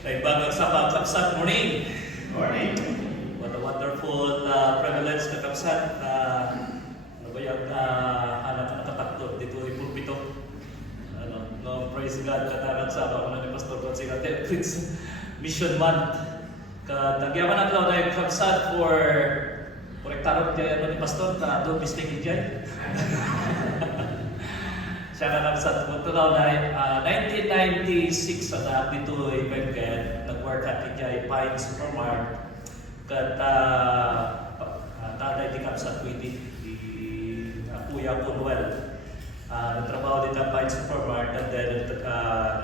Kay Bagong Sapa, Kapsat, morning! Morning. What a wonderful privilege na Kapsat na nabayag na hanap na nakatakto dito ay pulpito. No, praise God, kataran sa ako ni Pastor Consiga Prince Mission Month. Katagyaman na lang na Kapsat for rektarot kaya ni Pastor na doon mistake dyan. Siya na nagsat mo ito daw na 1996 sa dito ay Benguet, nag-work at kaya Pine Supermart. Kat taday di kapsat pwede di Kuya Punwell. Nagtrabaho dito Pine Supermart and then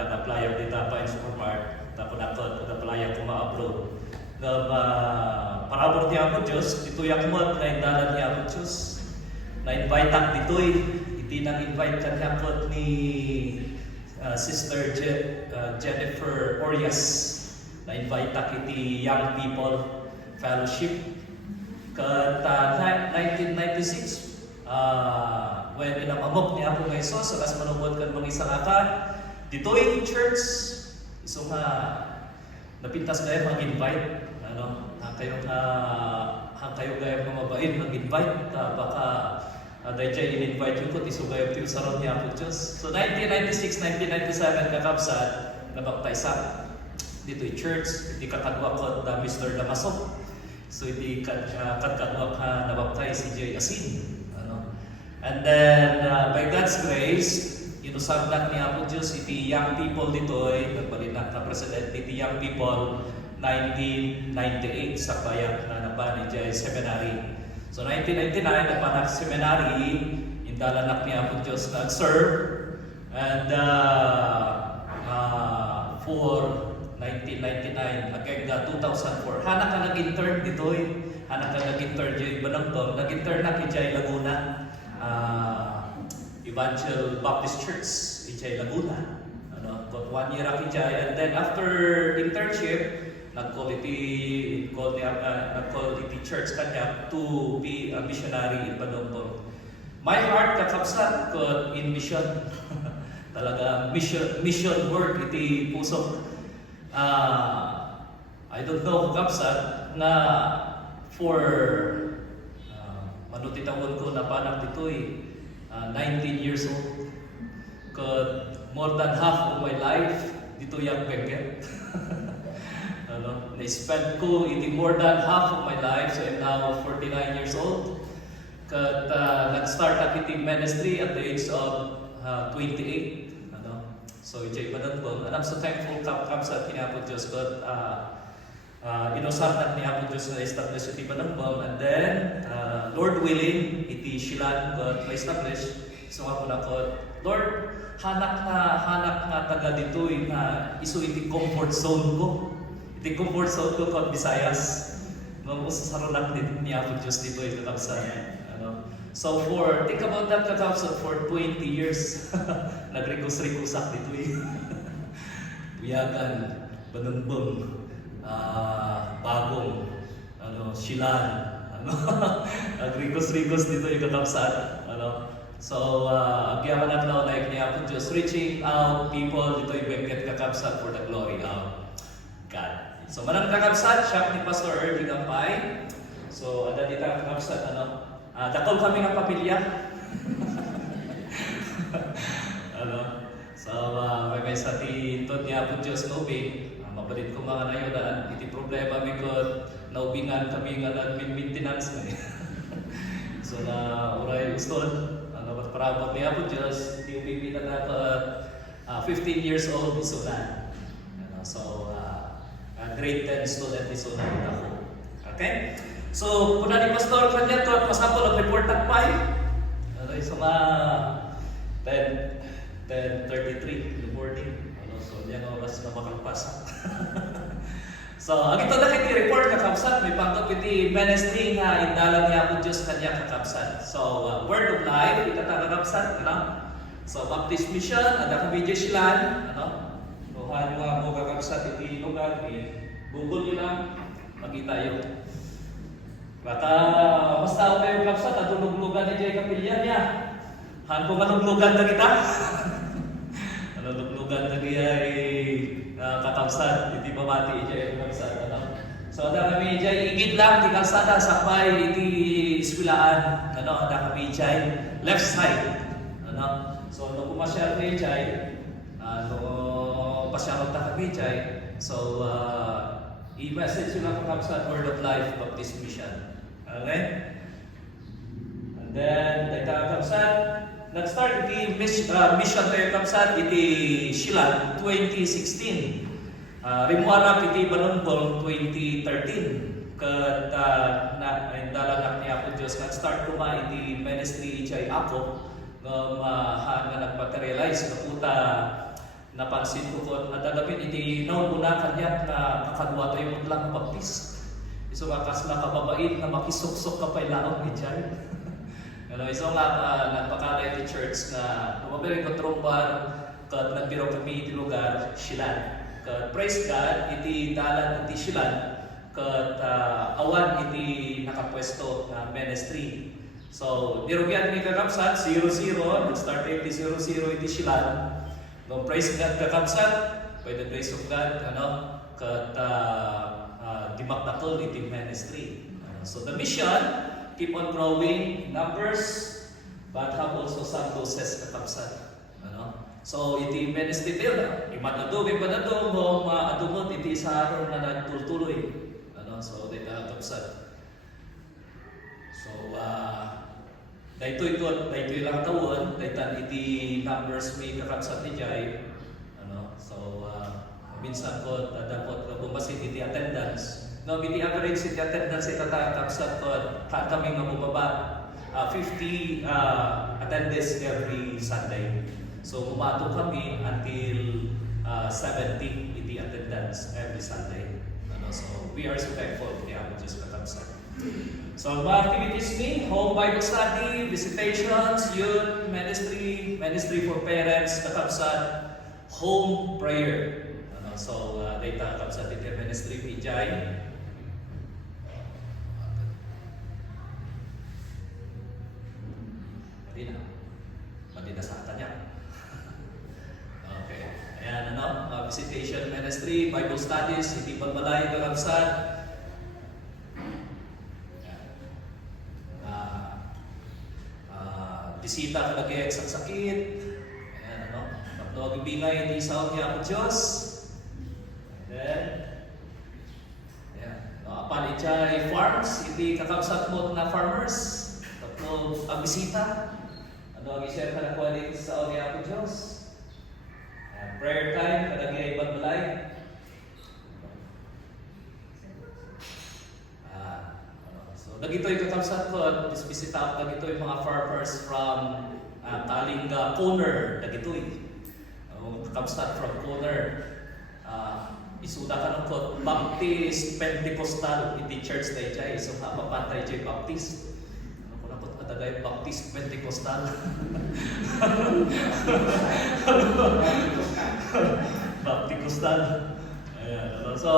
nag-apply ako dito Pine Supermart. Tapos nag-apply ako ma-upload. Parabor niya ako Diyos, dito yung mod na indalan niya ako Diyos. Na-invite ako dito Iti nag-invite kanya ko ni Sister Jennifer Orias. Na-invite ako iti Young People Fellowship. Kat 1996, when inamamok niya ako ng Isos, alas manubod kan mga isang akan, dito yung church, iso nga napintas kayo mag-invite. Kayo kayo mamabain mag-invite, baka dahil dyan in-invite yung kuti, so kayo sa ron niya po Diyos. So 1996, 1997 kakapsat, nabaptaysa dito yung church, hindi katagwa ko na Mr. Damasok. So hindi katagwa ka nabaptay si Jay Asin. And then, by God's grace, inusagdat niya po Diyos, iti young people dito ay nagpalinak na president, iti young people 1998 sa bayan na napan ni Jay Seminary. So 1999, napanak seminary, indalanak niya po Diyos nag-serve. And for 1999, again 2004, hanak ka nag-intern dito hanak ka nag-intern dyan, Banangtong, nag-intern na kay Laguna, Evangel Baptist Church, Ijay Laguna. Got 1 year ako and then after internship, nag-call iti church kanya to be a missionary in Banongtong. My heart kakapsat ko in mission. Talaga mission work iti puso. I don't know kakapsat na for manutitawon ko na panak dito 19 years old. More than half of my life dito yung Benguet. Na-spend ko more than half of my life, so I'm now 49 years old. Nag-start ako in ministry at the age of 28. So ito'y manatbong. And I'm so thankful sa kinapod Diyos ko. Inusahan niya po Diyos na establish iti manatbong. And then, Lord willing, iti silan ko ma-establish. So nga po na ko, Lord, hanak na taga dito na iso iti comfort zone ko. Iti comfort zone ko kung Visayas. Mamusasaronak din niya po Diyos dito ito kapsa. So think about that kakapsa, for 20 years, nagrikus-rikusak dito Buyagan, Banunbong, Bagong, Silan, nagrikus-rikus dito yung kakapsa. So, agyaman at lao like niya po Diyos, reaching out people dito yung Benguet kakapsat for the glory of God. So, manang kakapsat, siya ni Pastor Erwin Gampay. So, ada dito kakapsat, dakol kami ng pamilya. So, may sa tintod niya po Diyos naubing, mabalit ko mga nayunan, iti problema mi ko, naubingan kami nga nag-maintenance So, na uray ustod, parabot niya po Diyos, yung na dapat 15 years old, iso na. So, grade 10 student, iso na rin ako. Okay? So, kung na ni Pastor kanya to, masapol ang report at pay. So, 10:33 in the morning. So, yan ang oras na makalpasa. So, ang ito na kiti report kakapsat, may pangkap iti ministry nga indalan niya po Diyos kanya kakapsat. So, word of life, kakapsat, So, Baptist Mission, ada ka video silan, Tuhan nga mo kakapsat iti lugar, Google nyo lang, makita yun. Baka, basta ako kayo kapsat, at tuluglugan ni Jay Kapilya niya. Han po manuglugan na kita. Manuglugan na kaya kakabsat, iti pamati iti kakabsat. Ano? So, ada kami dyan, igid lang, di kalsada, sakpay, iti iswilaan, ano, ada kami dyan, left side. Ano? So, no pumasyal kayo dyan, no pasyal ta kami dyan, so, i-message yung kakabsat, Word of Life Baptist Mission. Okay? And then, iti kakabsat, nag-start iti mission tayo kakabsat, iti Shilan, 2016. Rimuarap iti Banonbol 2013 ket dalan ni Apo Dios nag-start kuma iti ministry iti ako nga nagmaterialize na puta napansin ko ko nadadapin iti nauna kanya na kakadwa tayo mutlang baptist. Iso kakas na kababain na makisuksok ka pa ilaon ni Jai. Ano iso nagpakala iti church na lumabiri ko trombar ket nagbiro kami iti lugar Shilan. Praise God, iti dalan iti Shilan, kat awan iti nakapwesto na ministry. So, nirugyan ni kakabsat, 0-0, nag-start iti 0-0 iti Shilan. No, praise God kakabsat, by the grace of God, ano, kat dimakdakol iti ministry. So, the mission, keep on growing in numbers, but have also some doses kakabsat. So, iti ministry nila, imadadog, mo maadumot, iti sa araw na nagtultuloy. So, dito kakabsat. So, dahito lang tawon, dahito iti numbers may kakabsat ni Jai. So, minsan ko, dapat bumasin iti attendance. No, iti average iti attendance iti kakabsat ko, kami nga bumaba, 50 attendance every Sunday. So, pumato kami until 70 iti attendance every Sunday. So, we are so thankful to the Apo Diyos kakabsat. So, mga activities ni, home Bible study, visitations, youth, ministry for parents, kakabsat, home prayer. So, data kakabsat iti ministry ni Jai. Madina sa atanya. Ayan, visitation ministry, Bible studies, hindi pagmalay kakabsat. Bisita ka lagi sa sakit. Ayan, Magtawag ibingay ni Saon niya ako Diyos. Then, ayan. Apan ichay farms, hindi kakabsat mo na farmers. Tapos, ang bisita. Ang i-share ka na kuha sa Saon niya ako Diyos. Prayer time, kadagi ay pagbalay. So, dagito'y kakabsat ko, bisita ko dagito'y mga farmers from Kalinga, Corner, dagito'y. Kakabsat from Corner. Isuda ka ng ko, Baptist, Pentecostal, hindi church na ichay. So, mapantay ichay Baptist. Tagay Baptist Pentecostal. Bapticostal. Ayan. So,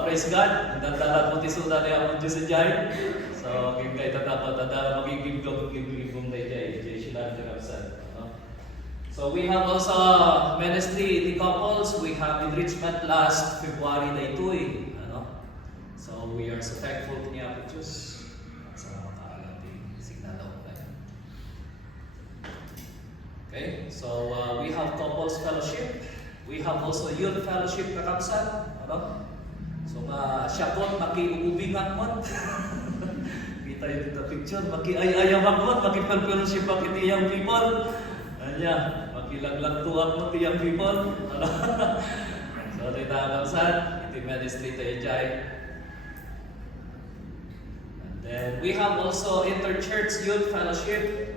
praise God. Nagdadalat mo tisuda niya ang Diyos sa Jai. So, kaya dapat magiging na Jai sila kakabsat. So, we have also ministry in couples. We have enrichment last February na ito eh. So, we are so thankful to niya ang Diyos. Okay, so we have couples fellowship. We have also youth fellowship kakabsat. So syakot makiubingan mo. Kita yung dito picture, makiayayawag mo, makipel-fellowship iti young people. Anya, makilaglag tuwag mo iti young people. So dito kakabsat, iti ministry tayo Jai. And then we have also inter-church youth fellowship.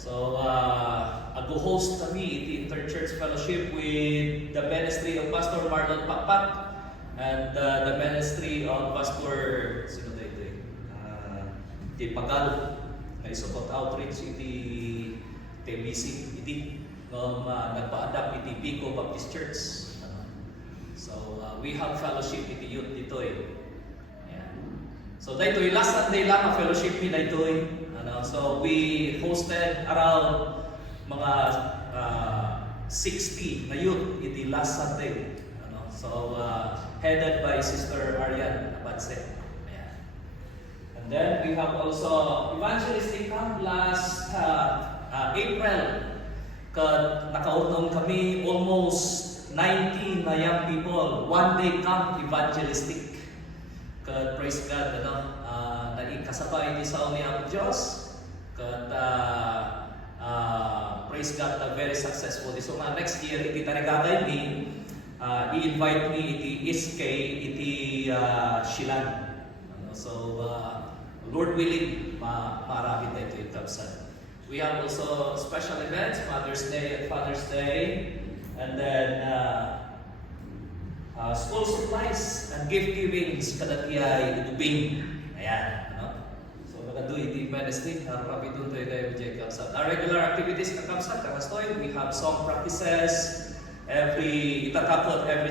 So, go-host kami iti Inter-Church Fellowship with the ministry of Pastor Marlon Pakpak and the ministry of Pastor sino ito iti Pagalo na isupot outreach iti TBC iti nagpa-adapt iti Pico Baptist Church. So, we have fellowship iti youth dito eh. So, dito last Sunday lang ang fellowship ni dito eh. So we hosted around mga 60 na youth iti last Sunday. So, headed by Sister Arian Abadse. Ayan. And then we have also evangelistic camp last April. Nakautong kami almost 90 na young people. One-day camp evangelistic. Praise God, naikasabay ni sa ni ang Diyos. Praise God, very successful. So next year, iti tarigagay ni i-invite me iti SK, iti Shilan. So, Lord willing, marami tayo ito ikabsan. We have also special events, Mother's Day and Father's Day, and then school supplies and gift givings kadagiyay idubing. Ayan, So magado iti ministry, rapid doon tayo ikabsan. Our regular activities kakabsan, kakastoy, we have song practices every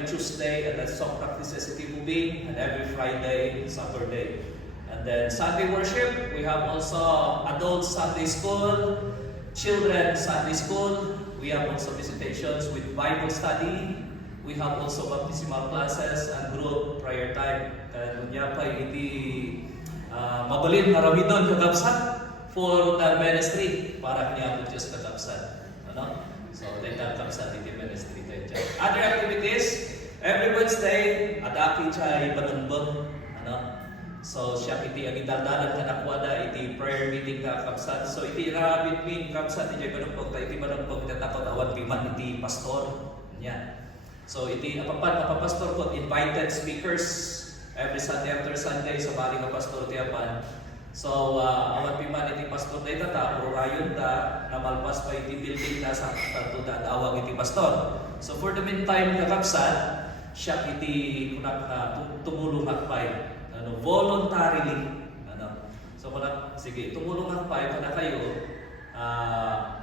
Tuesday, and then song practices iti ubing, and every Friday, Saturday. And then Sunday worship, we have also adult Sunday school, children Sunday school. We have also visitations with Bible study. We have also baptismal classes and group prayer time. Kaya niya pa iti mabalin na ramidon kakabsan for the ministry para niya po Diyos kakabsan. So, dahil kakabsan iti ministry tayo dyan. Other activities, every Wednesday, adaki chay banunbon. So, siya iti agidaldalan ka nakwada, iti prayer meeting ka kapsat. So, iti rabit meeting kapsat, iti banunbog, iti banunbog, itatakot awan piman, iti pastor. Yan. So, iti napapastor ko, invited speakers every Sunday after Sunday, so bali ka pastor iti apan. So, awan piman, iti pastor na itata, o rayon da, namalpas pa iti building na sa tatuda, awag iti pastor. So, for the meantime, kakapsat, siya iti kunak na tumulong akpay. Voluntarily. So, sige, tumulong akpay na kayo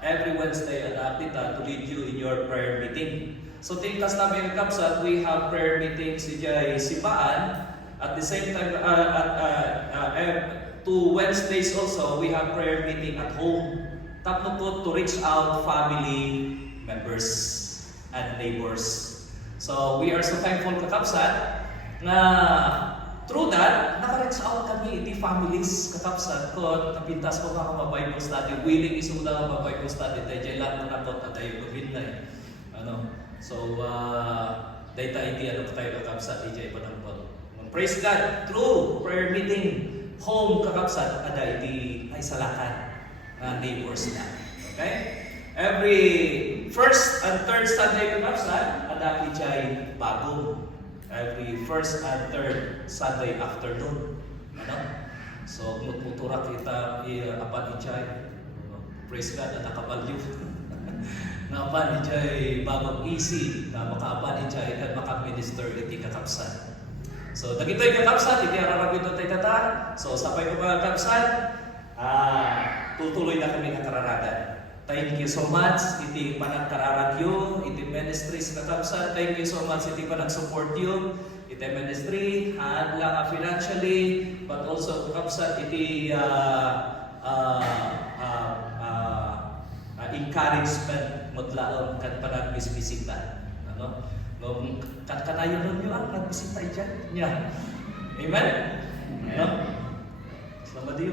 every Wednesday at Apita to lead you in your prayer meeting. So, tingkas namin ang kapsat, we have prayer meetings si Sibaan. At the same time, two Wednesdays also, we have prayer meeting at home. Tatlo po to reach out family members and neighbors. So, we are so thankful kakapsat na through that, naka-reach out kami, iti families, kakapsat ko, napintas ko mga Bible study, willing isula mga Bible study, dahil lang na po, at tayo gawin na eh. So, dahil tayo iti, tayo kakapsat, iti pa ng po. Praise God, through prayer meeting, home kakapsat, ada iti ay salakan na neighbors na. Okay? Every first and third Sunday kakapsat, ada iti bagong. Every first and third Sunday afternoon. So, magmutura kita apan ichay. Praise God na nakabalyo. Na apan ichay bagong easy na makaapan ichay at makaminister iti kakapsan. So, dagito'y kakapsan, iti ararabito tayo tata. So, sapay ko mga kakapsan, tutuloy na kami nakararagan. Thank you so much, iti panagkararagyo, iti ministries kakapsan. Thank you so much, iti panag-support you, iti ministry, lang financially, but also kakapsan, iti encouragement mutlaon kan panag-bisbisita. Kanayon nun nyo ang nagbisita dyan. Yeah. Amen? Selamat diyo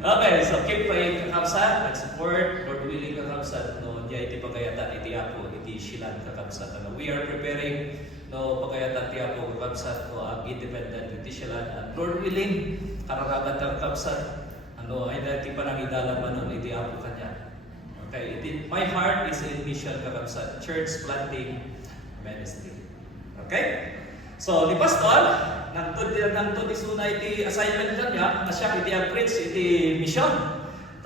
Okay, so keep praying kakabsat and support. Lord willing kakabsat, diya iti pagayatan iti ako, iti Shilan kakabsat. We are preparing pagayatan iti ako kakabsat ang independent iti Shilan. And Lord willing, kararagan kakabsat, ay dati pa nang idalan man iti ako kanya. Okay, my heart is in mission kakabsat, church planting ministry. Okay? So, ni Pastor, nangtod isuna iti assignment niya, na siya iti preach iti mission.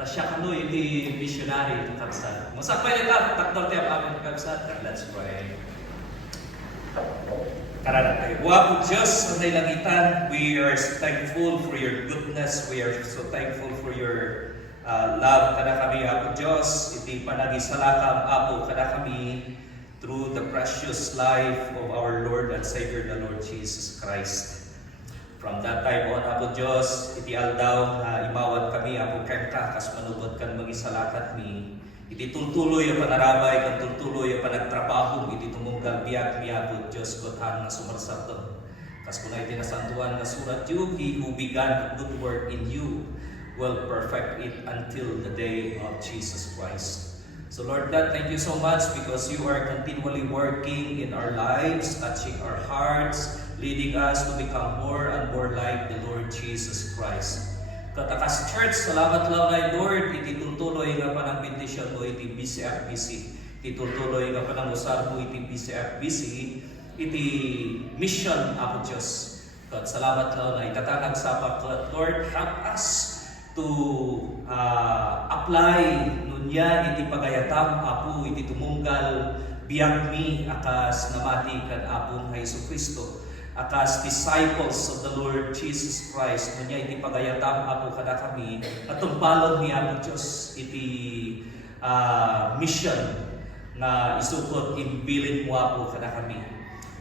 Ta siya kano iti missionary kakabsat. Masakpay nila, takdor tayo amin kakabsat. Let's pray. Karanan tayo. Buwa po Diyos sa langitan, we are so thankful for your goodness. We are so thankful for your love kada kami, Apo Diyos. Iti panagisalakam, Apo, kada kami through the precious life of our Lord and Savior, the Lord Jesus Christ. From that time on, Apo Diyos, iti aldaw na imawat kami, Apo Kenta, kas manubot kan magisalakat mi, Iti tultuloy ang panarabay, kan tultuloy ang panagtrabaho, iti tumunggal biyak miyabot Diyos kotan na sumarsardo. Kas kuna iti nasantuan na surat yu, He who began a good work in you will perfect it until the day of Jesus Christ. So Lord God, thank you so much because you are continually working in our lives, touching our hearts, leading us to become more and more like the Lord Jesus Christ. Katakas Church, salamat lang kay Lord, ititutuloy nga pa ng bendisyon mo iti BCFBC. Itituloy nga pa ng usar mo iti BCFBC, iti mission ako Diyos. Kat salamat lang na itatanag sa pagkat Lord, help us to apply nunya iti pagayatam apo iti tumunggal biag mi akas namati kan apong Hesus Kristo akas disciples of the Lord Jesus Christ nunya iti pagayatam apo kada kami at tumpalon ni Apo Diyos iti mission na isukot imbilin mo apo kada kami.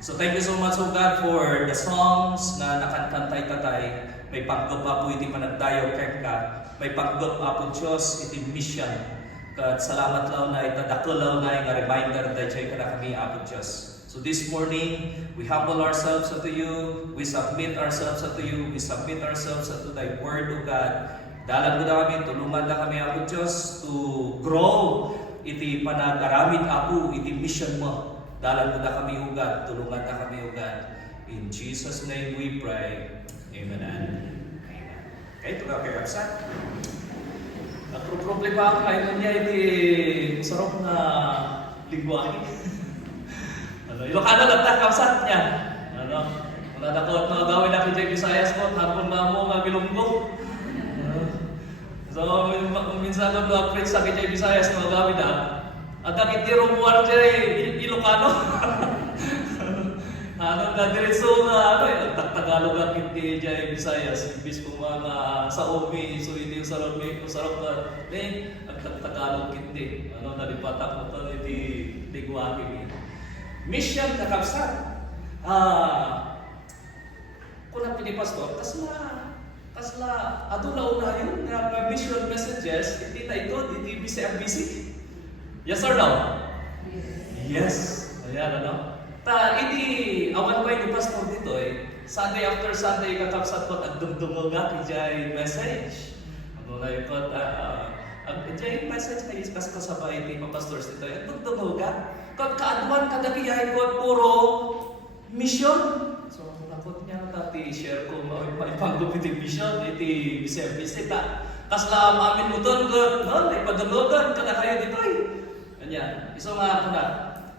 So thank you so much, O God, for the songs na nakantantay-tatay. May paggup po iti panagdayo ka, may paggup po Diyos iti mission. Kat salamat law na itadakulaw na yung reminder dahil kada kami po Diyos. So this morning, we humble ourselves unto you, we submit ourselves unto you, we submit ourselves unto thy word, O God. Dalan mo na kami, tulungan na kami po Diyos to grow iti panag-aramid po iti mission mo. Dalan mo na kami, O God, tulungan na kami, O God. In Jesus' name we pray. Amen and amen. Okay, ito ka kay Absat. Problema ako ngayon niya iti masarap na lingwahe. Ilocano lang ta, Absat niya. Wala na ko at gawin na kay Visayas mo, hapon na mo nga bilunggo. So, minsan ko na-appreciate sa kay Visayas mo gawin na. At nakitiro mo ano dyan, Ilocano. Na diretso na Tagalog ang hindi dyan Visayas, imbis kung mga sa OMI, so hindi yung sarap na ang Tagalog hindi. Nalipatak mo ito, hindi ligwaki. Mission kakabsat. Kung ang pinipastor, kasla adulaw na yun, na mission messages, hindi na ito, hindi BCFBC. Yes or no? Yes. Ayan, Hindi, awan ko yung pastor dito Sunday after Sunday kakapsat ko nagdumdumog nga kaya message. Na yung kot, kaya message na iskas ko sa bahay ni pastors dito. Nagdumdumog nga. Kot kaaduan kadagiyay ko puro mission. So, nakot niya dati share ko maipagdumit yung mission. Iti BCFBC ta. Kasla amin mo doon, ipadulugan kada kayo dito Kanya, iso nga ako na.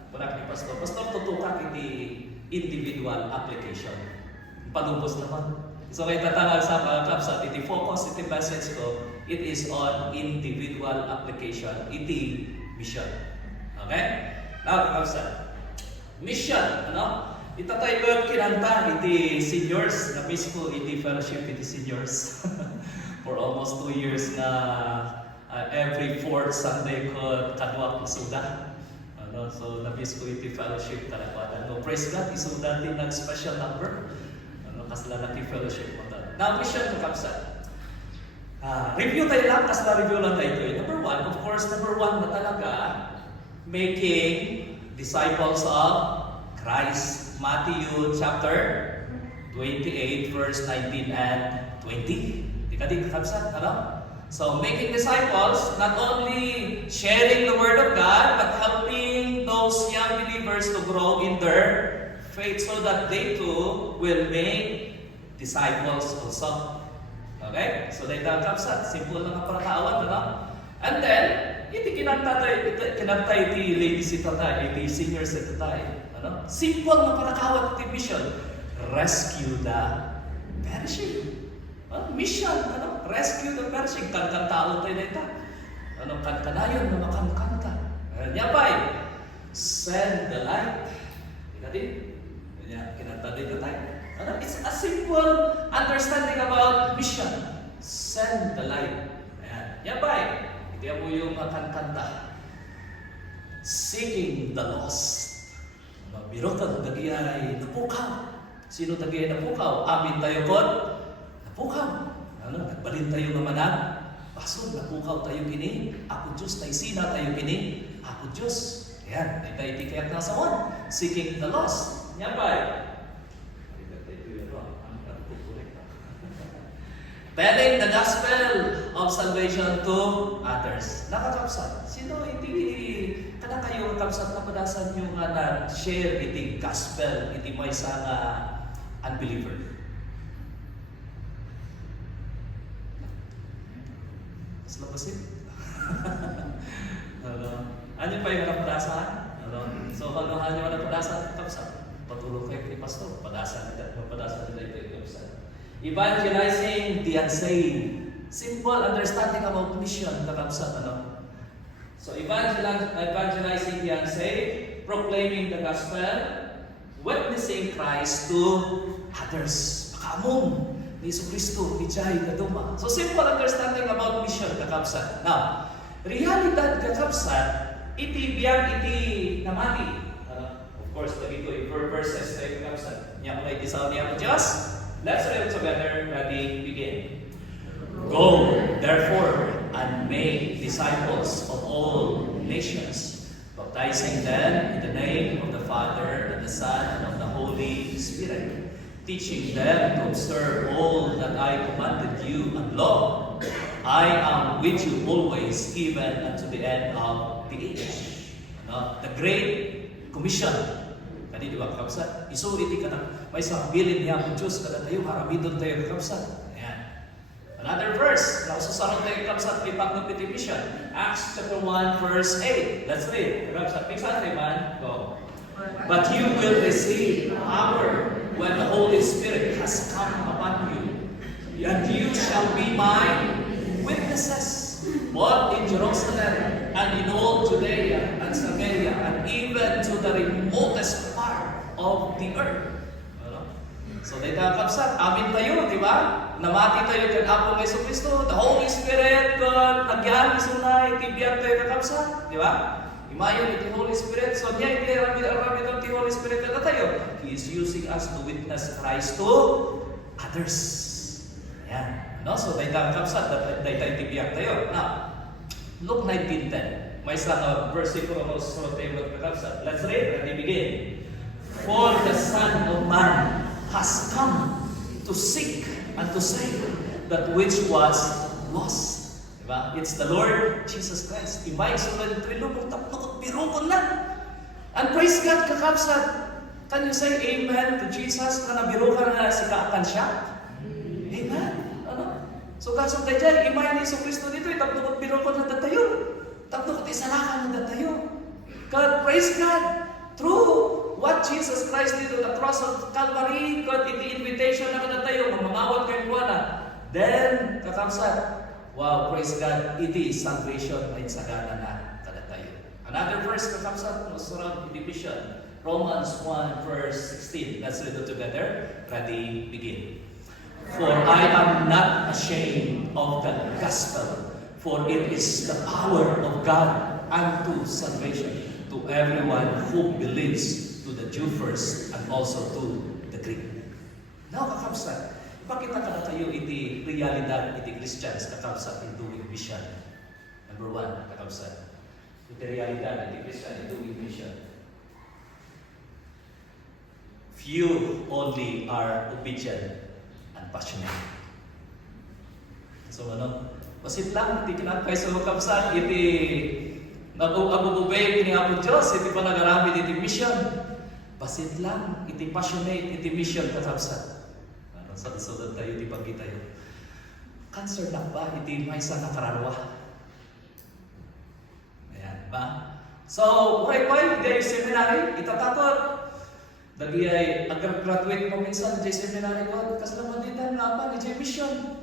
Kunak ni Pastor. Pastor, tutukan iti individual application. Panubos naman. So, kaya tatangag sa mga kapsat, iti focus, iti message ko, it is on individual application, iti mission. Okay? Now, kapsat. Mission, Itatay ko kinanta, iti seniors, na mismo iti fellowship, iti seniors. For almost 2 years na every 4th Sunday ko kadwa ko suda. So, nabis ko iti fellowship talagwadan. No, praise God, isuda din ng special number. Kasla na iti fellowship mo ta. Now, mission to kapsat. Review tayo lang, kasla review lang tayo ito. Number 1, of course, number 1 na talaga, making disciples of Christ. Matthew chapter 28, verse 19 and 20. Di ka din kakapsat, So, making disciples, not only sharing the Word of God, but helping those young believers to grow in their faith so that they too will make disciples also. Okay? So, dahil kapsat, simple lang ang pagkaawan, And then, iti kinanta iti ladies ito tayo, iti seniors ito tayo. Simple na pagkaawan iti mission. Rescue the perishing. Mission, rescue the perishing. Kan-kantao tayo na ito. Kan-kanayon na makankanta. Nyapay, send the light. Ikati, kinanta din tayo. It's a simple understanding about mission. Send the light. Nyapay, iti mo yung makankanta. Seeking the lost. Biro ka, dagiyay napukaw. Sino dagiyay napukaw? Amin tayo kon? Napukaw. Nagbalin tayo naman Basod, napukaw tayo gini, ako Diyos, tayo sina tayo gini, ako Diyos. Ayan, tayo di kaya't nasa one, seeking the lost. Yan ba? Telling the gospel of salvation to others. Nakakapsat. Sino hindi kada kayo kapsat na padasan nyo nga na share iti gospel, iti may sana unbeliever. Mas labasin. Ano pa yung napadasan? So, ano yung napadasan? Kapsat. Patulong kayo kay pastor. Padasan nila ito kapsat. Evangelizing the unsaved. Simple understanding about mission, kakapsat, ano? So, evangelizing the unsaved, proclaiming the gospel, witnessing Christ to others. Makaamong ni Yesu Kristo, ijay kaduma. So, simple understanding about mission, kakapsat. Now, realidad, kakapsat, iti biyang iti namati. Of course, dagito yung verses ay kakapsat. Niya mga itisaw niya mo Diyos. Let's read together. Ready, begin. Go, therefore, and make disciples of all nations, baptizing them in the name of the Father, and the Son, and of the Holy Spirit, teaching them to observe all that I commanded you, and lo, I am with you always, even unto the end of the age. The Great Commission. Kani di ba kakapsat? Isulit ka na may sambilin niya ang Diyos kada tayo, haramidon tayo kakapsat. Ayan. Another verse, naususaron tayo kakapsat, may pagnog iti mission. Acts chapter 1 verse 8. Let's read. Kakapsat, may sante man. Go. But you will receive power when the Holy Spirit has come upon you. And you shall be my witnesses, both in Jerusalem and in all Judea and Samaria, and even to the remotest part of the earth. So, dahil kakapsat, amin tayo, di ba? Namati tayo kay Apo Yesu Kristo, the Holy Spirit, kung nagyan, isunay, tibiyag tayo kakapsat, di ba? Imayon iti Holy Spirit, so niya, hindi rami iti Holy Spirit kada tayo. He is using us to witness Christ to others. Ayan. No? So, dahil kakapsat, dahil tayo tibiyag tayo. Now, Luke 19:10. May isang versikulo sa tayo kakapsat. Let's read, ready, begin. For the Son of Man has come to seek and to save that which was lost. Diba? It's the Lord Jesus Christ. Imay sulan trilubong tapnokot birukon lang. And praise God, kakapsat. Can you say amen to Jesus na nabirukan na si kaakan siya? Amen. Ano? So kasong tayo dyan, imay ni Yesu Kristo dito, tapnokot birukon na datayo. Tapnokot isalakan na datayo. God, praise God. Through what Jesus Christ did on the cross of Calvary, God, iti invitation na kada tayo, mamangawat kay Buwana. Then, kakapsat, wow, praise God, iti salvation ay sagana na kada tayo. Another verse, kakapsat, surround division, Romans 1 verse 16. Let's read it together. Ready, begin. For I am not ashamed of the gospel, for it is the power of God unto salvation to everyone who believes, to the Jew first and also to the Greek. Now, kakapsat, ipakita ka na tayo iti realidad, iti Christians, kakapsat, in doing mission. Number 1, kakapsat. Iti realidad, iti Christian, in doing mission. Few only are obedient and passionate. So, basit lang, iti kinakay sa kakapsat, iti nag-ububay ni Apo Diyos, iti pa nagarami iti mission. Basit lang, iti passionate, iti mission kakapsat. Sa tayo, iti pagi tayo. Cancer lang ba? Iti may isa nakararwa. Ayan ba? So, uray-uray, iti seminary, itatakot. Dagi ay,ag-graduate mo minsan, iti seminary ko, kasalamagitan nga pa, iti mission.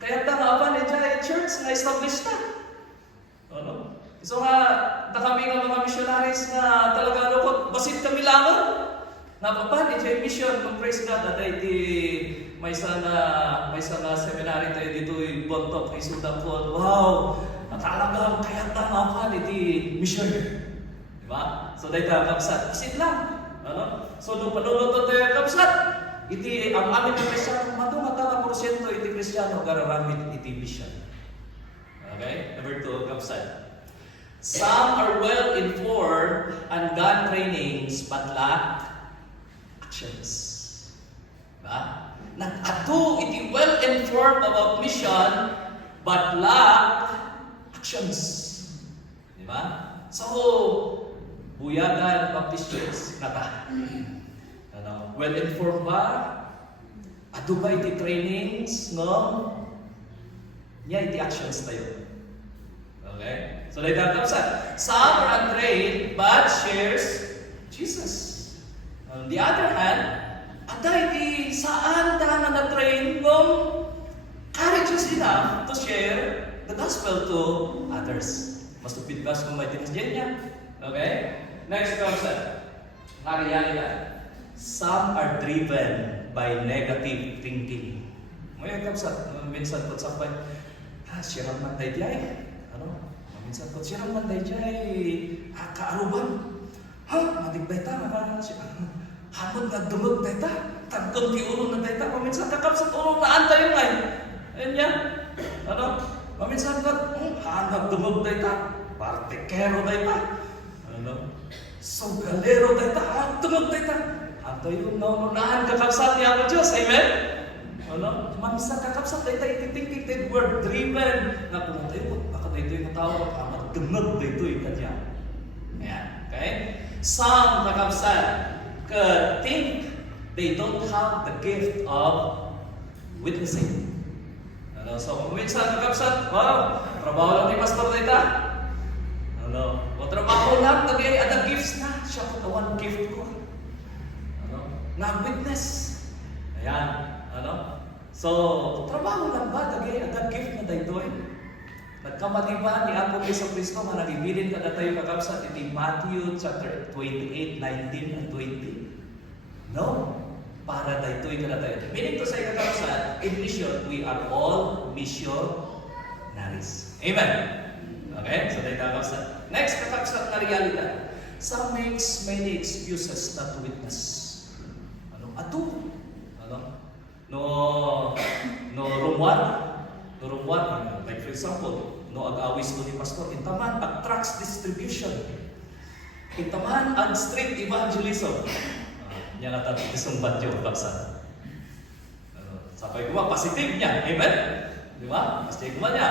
Kaya ta nga pa, iti church na established na. Ano? So nga, kami nga mga missionaries na talaga lukot, basit kami lamang. Napapan, ito mission, praise God, at iti may sana seminary tayo dito, bontok, ay sudakot, wow, talagang kaya tamapan, iti mission. Diba? So dahil kakapsat, basit lang. Ano? So nung panuluto tayo kakapsat, iti ang amin ng Kristyano, matang-matang porsyento iti Kristyano, gararamit iti mission. Okay? Number 2, kapsat. Some are well informed and done trainings but lack actions. Diba? Nag-ato iti well informed about mission but lack actions. Diba? So, Buyagan Baptist Church nata. Ano, well informed ba? Ato ba iti trainings, no? Nya iti actions tayo. Okay? So they got upset. Some are untrained but shares Jesus. On the other hand, ada iti saan ta nga na-train kung courageous enough to share the gospel to others. Mas tupid ba kung may tinasyan niya? Okay? Next concept. Realidad. Some are driven by negative thinking. May kapsat, minsan po sa pag, sirang man tayo diyay. Ano? Minsan po, sirang man tayo diyay. Kaaruban. Matigbay ta, hamon na dumag tayo ta. Tagkong tiulong na tayo ta. Minsan kakapsat, ulong naan tayo ngay. Ayan yan. Ano? Minsan po, hanag dumag tayo ta. Partekero tayo ta. Ano? So, galero tayo ta. Dumag tayo ta. Ato yung naununahan kakapsat niya ako Diyos. Amen? Ano? Mamisa kakapsat tayo tayo ititingking tayo word driven. Na kung tayo, baka tayo yung natawag, magdunag tayo yung kanya. Ayan. Okay? Some kakapsat think they don't have the gift of witnessing. Ano? So, kung minsan kakapsat, trabaho lang ni pastor tayo ta. Ano? O trabaho lang, ada gifts na. Siya ko one gift ko. Na-witness. Ayan. Ano? So, trabaho lang ba? Ada gift na daytoy. Nagkamali ba ni Apo Kristo nga nagibilin ka na tayo kakapsat iti Matthew chapter 28, 19 and 20? No. Para daytoy ka na tayo. Meaning to say kakapsat, in mission, we are all missionaries. Amen. Okay? So, tayo kakapsat. Next kakapsat na realidad. Some makes many excuses not to witness. Ato, no rumwan, like for example, no ag-awis ko ni pastor, intaman ag tracts distribution, intaman ag street evangelism. Nya na tayo isumbat yung baksan. Sapay kuma, positive niya, amen? Di ba? Positive kuma niya.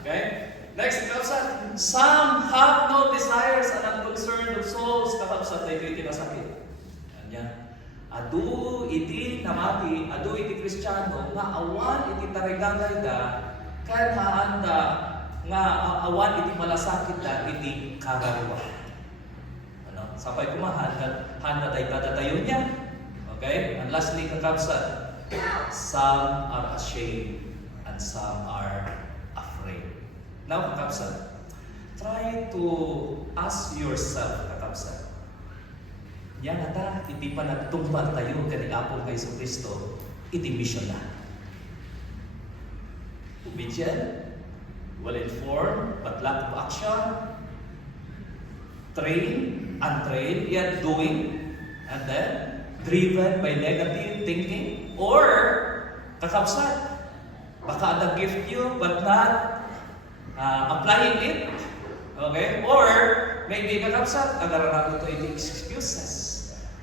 Okay? Next, kakapsat, some have no desires and are concerned of souls. Kakapsat, tayo ito itinasakit. Yan. Adu iti namati, adu iti Kristiyano, nga awan iti tarigagay da, kaya haanda nga awan iti malasakit da iti kararwa. Ano? Sapay kumahan, handa tayo katatayo niya. Okay? And lastly, kakabsat, some are ashamed and some are afraid. Now, kakabsat, try to ask yourself, kakabsat, yan ata, hindi pa nagtumpan tayo kani Apo kay Kristo, iti mission na. Obedient, well-informed, but lack of action, trained, untrained, yet doing, and then driven by negative thinking, or kakapsat, baka the gift you, but not applying it, okay? Or maybe kakapsat, agararado to iti excuses.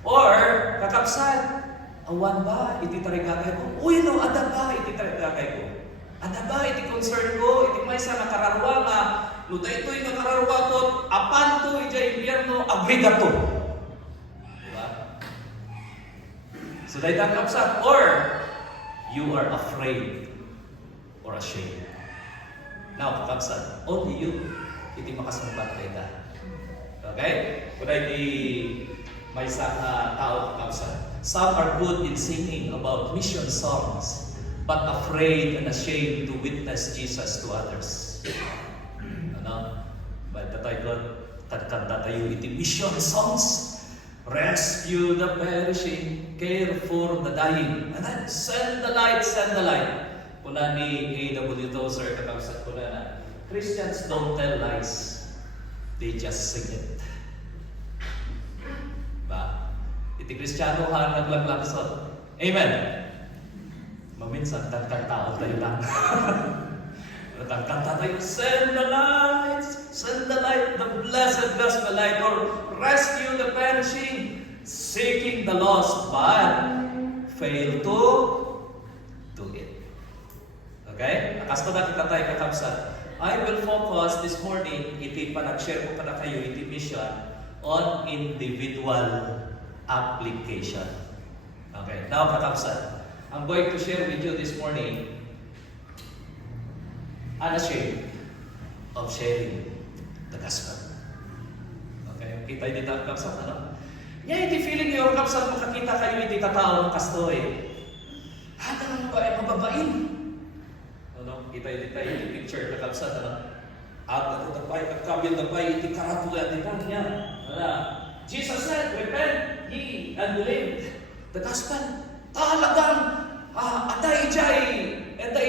Or, kakapsat, awan ba, iti tarigagay ko? Uy, no, ada ba, iti tarigagay ko? Ada ba, iti concern ko? Iti may sa nakararwa nga, luta ito yung nakararwa ko, apan to, iti impyerno, agriga to. Diba? So, dahil kakapsat, or, you are afraid or ashamed. Now, kakapsat, only you, iti makasumbat kayo. Okay? Kung iti may tao kakapsat. Some are good in singing about mission songs, but afraid and ashamed to witness Jesus to others. Ano? But tatay ko, kanta tayo iti mission songs. Rescue the perishing, care for the dying. And then, send the light, send the light. Kuna ni A.W. Tozer, kakapsat ko na, Christians don't tell lies. They just sing it. Ba? Iti Kristiyano ha naglaglakson. Amen. Maminsan tao tayo lang. Kanta tayo, send the light, the blessed gospel light, or rescue the perishing, seeking the lost, but fail to do it. Okay? Akas ko na kita tayo kakabsat. I will focus this morning, iti pa nag-share ko pa na kayo, iti mission, on individual application. Okay, now kakabsat. I'm going to share with you this morning, unashamed of sharing the gospel. Okay, kita dito ang kakabsat, ano? Yan, iti feeling nyo, kakabsat, makakita kayo, iti katao ng kastoy. Hata ng mababain. Ano? Kita iti picture kakabsat, ano? At ang kabil na bay, iti karatula, iti niya. Jesus said, repent ye and believe the gospel. Talagang aday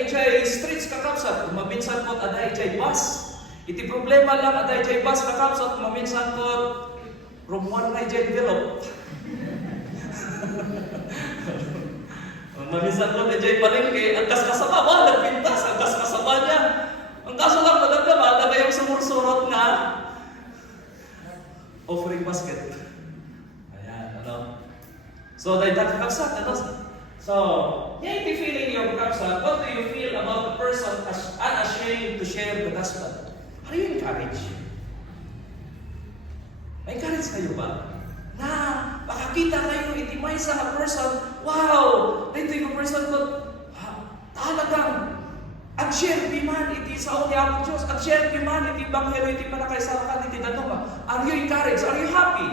jay streets kakabsat. Maminsan ko aday jay bus. Iti problema lang aday jay bus kakabsat. Maminsan ko Romuan na jay envelope. Maminsan ko jay palengke. Ang kasama ba? Nagpintas. Ang kasama niya. Ang kaso lang maganda na kayong sumursurot nga offering basket. Ayan, ano? So, dahil kakabsat, ano? So, yung feeling yung kakabsat, what do you feel about the person unashamed to share the gospel? Are you encouraged? May encourage kayo ba? Na, makakita kayo, itimay sa person, wow! Ito yung person ko, talagang, ang share di man, iti sa uli ang Diyos, ang share di man, iti banghero, iti panakaisalakan, iti danuma. Are you encouraged? Are you happy?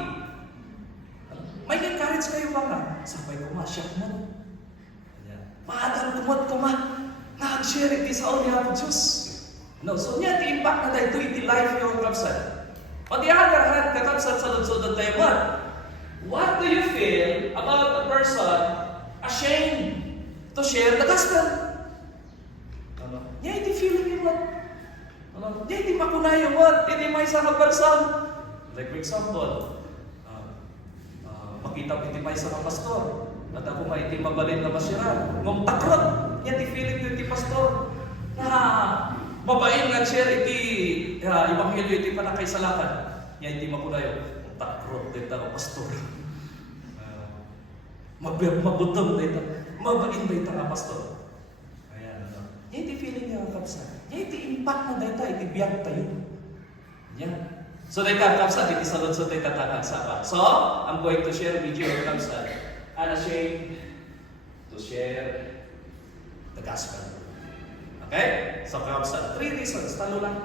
May encourage kayo ba nga? Sabay ko ma, siyak mo. Maadang kumot ko ma, na ang share iti sa uli ang Diyos. No, so niya, iti impact na tayo, iti life yung kakabsat. On the other hand, kakabsat sa lunsod ng tayo, what do you feel about a person ashamed to share the gospel? Niya, iti feeling yung what? Niya, iti makunay yung what? Iti may isang person. Like for example, makita iti may isang pastor. At ako may iti mabalin na masira. Ngong takrot. Niya, iti feeling yung iti pastor. Na mabain nga share iti ibanghelyo iti panakaisalakan. Niya, iti makunay yung takrot dito ang pastor. Mabutong dito. Mabain dito ang pastor. Iti feeling niya ang kapsa. Iti impact na dito, iti biyag tayo. Yan. So, dito ang kapsa, iti salon so dito ang kapsa pa. So, I'm going to share with you ang kapsa. Unashamed to share the gospel. Okay? So, kapsa, 3 reasons. Talo lang.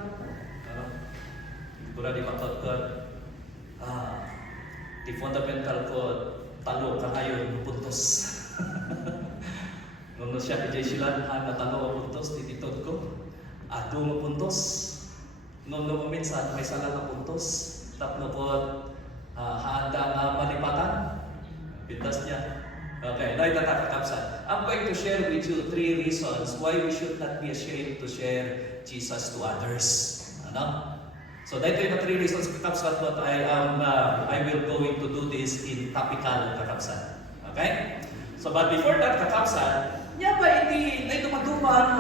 Hindi ko na di matod-god. The fundamental ko, talo ka ngayon, puntos. Nung siya kay Silan, natalo ang puntos, tititod ko. Ado mo puntos. Nung minsan, may sala na puntos. Tapno po, handa nga malipatan. Pintas niya. Okay, now itatakakapsan. I'm going to share with you 3 reasons why we should not be ashamed to share Jesus to others. Ano? So, dito yung 3 reasons kakapsan, but I will going to do this in topical kakapsan. Okay? So, but before that kakapsan, niya ba iti dumadumang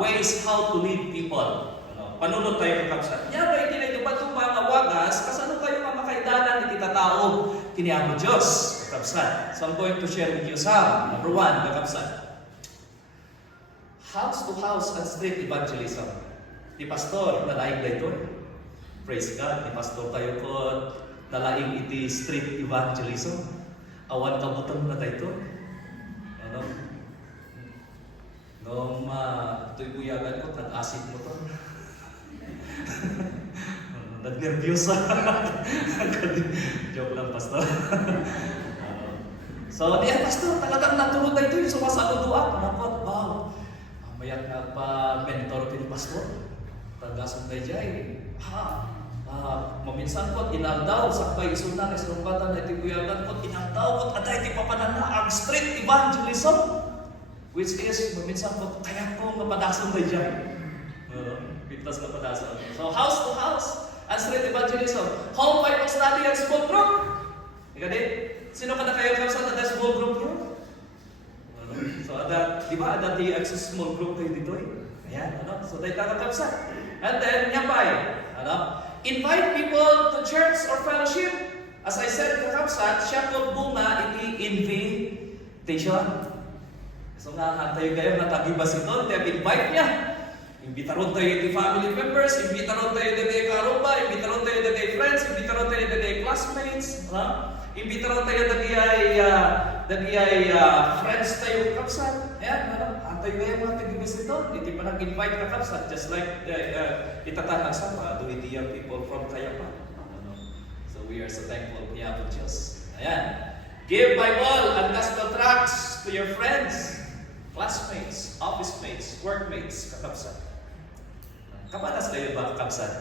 ways how to lead people? Panunod tayo kakabsat. Niya ba iti dumadumang wagas kasano kayo mamakaidanan iti tatao kiniamo Diyos kakabsat. So I'm going to share with you some. Number 1, kakabsat. House to house and street evangelism. Di pastor, nalaing na ito. Praise God. Di pastor tayo ko nalaing iti street evangelism. Awan kabutang na tayo. Ano? Nung ito'y buyagan ko, nag-acid mo to. Nag-nervyosa. Joke lang, pastor. So, diyan, pastor, talagang natulog na ito yung sumasaluduan. Napot, wow. Mayat nagpa-mentor din, pastor. Tagasong na dyan. Maminsan ko, inaldaw sa paisunan, isulungkatan na iti buyagan ko, inaldaw ko, aday, iti papanana, ang street evangelism. Which is, maminsan ko, kaya ko mapadasong na dyan. Pintas na padasong. So, house to house, and street evangelism. Home Bible study and small group. Ika din, sino ka na kayo sa na small group yun? So, di ba, dati ang small group kayo dito eh? Ayan, ano? So tayo kakakabsat. And then, nyapay, ano? Invite people to church or fellowship. As I said, kakabsat, siya po bunga, iti invitation. So nga, tayo kayo natagibas ito, tayo invite niya. Imbitaron tayo iti family members, imbitaron tayo iti karuba, imbitaron tayo iti friends, imbitaron tayo iti classmates, ano? Imbitaron tayo dagiyay friends tayo kakabsat. Ayan, ano? Antay kayo mga tagibas ito, iti pa nag-invite kakabsat, just like itatanag sa do iti young people from Kayapa. Ano? So we are so thankful niya po Diyos. Ayan. Give Bible and gospel tracts to your friends, classmates, office mates, workmates, kakabsat. Kapanas kayo ba kakabsat?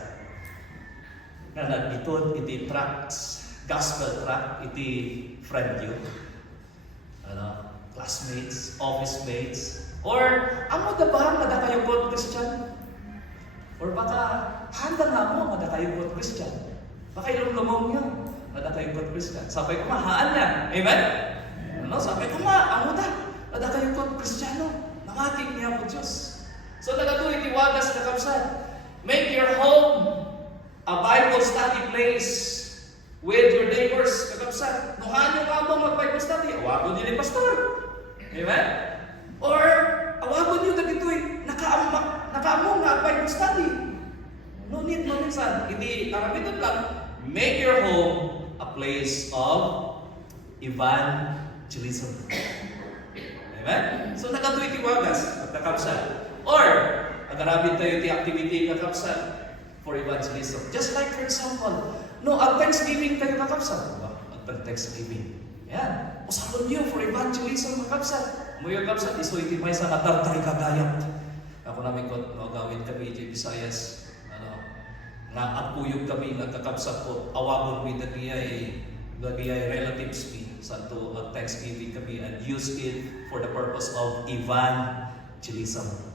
Na nagbiton iti tracts, gospel tract, iti friend you, ano, classmates, office mates, or amo da ba nga da kayo po Christian? Or baka handa nga mo nga da kayo po Christian? Baka ilong-lumong nyo nga da kayo po Christian. Sabay ko mahaan yan. Amen? Ano? Sabay ko amo da nga da kayo po Kristiyano. Nangating niya po Diyos. So nagatuloy tiwagas na kapsat. Make your home a Bible study place with your neighbors, kakabsat. Nuhan yung amo mag-Bible study, awagon nyo ni pastor. Amen? Or, awagon nyo dagitoy, nakaamong nga Bible study. No need, no minsan. Hindi, karamitan lang, make your home a place of evangelism. Amen? So, nakatuloy tiwagas, kakabsat. Or, agarabit tayo ti activity kakabsat for evangelism. Just like, for example, no, at Thanksgiving tayo kakabsat. At Thanksgiving. Yan. Usapan niyo for evangelism kakabsat. Muyo kakabsat, iso iti may sa natartay kagayat. Ako namin ko, gawin kami iti Visayas. Nga apuyog kami nga kakabsat ko. Awagon mi dagiyay relatives mi. Santo at Thanksgiving kami and use it for the purpose of evangelism.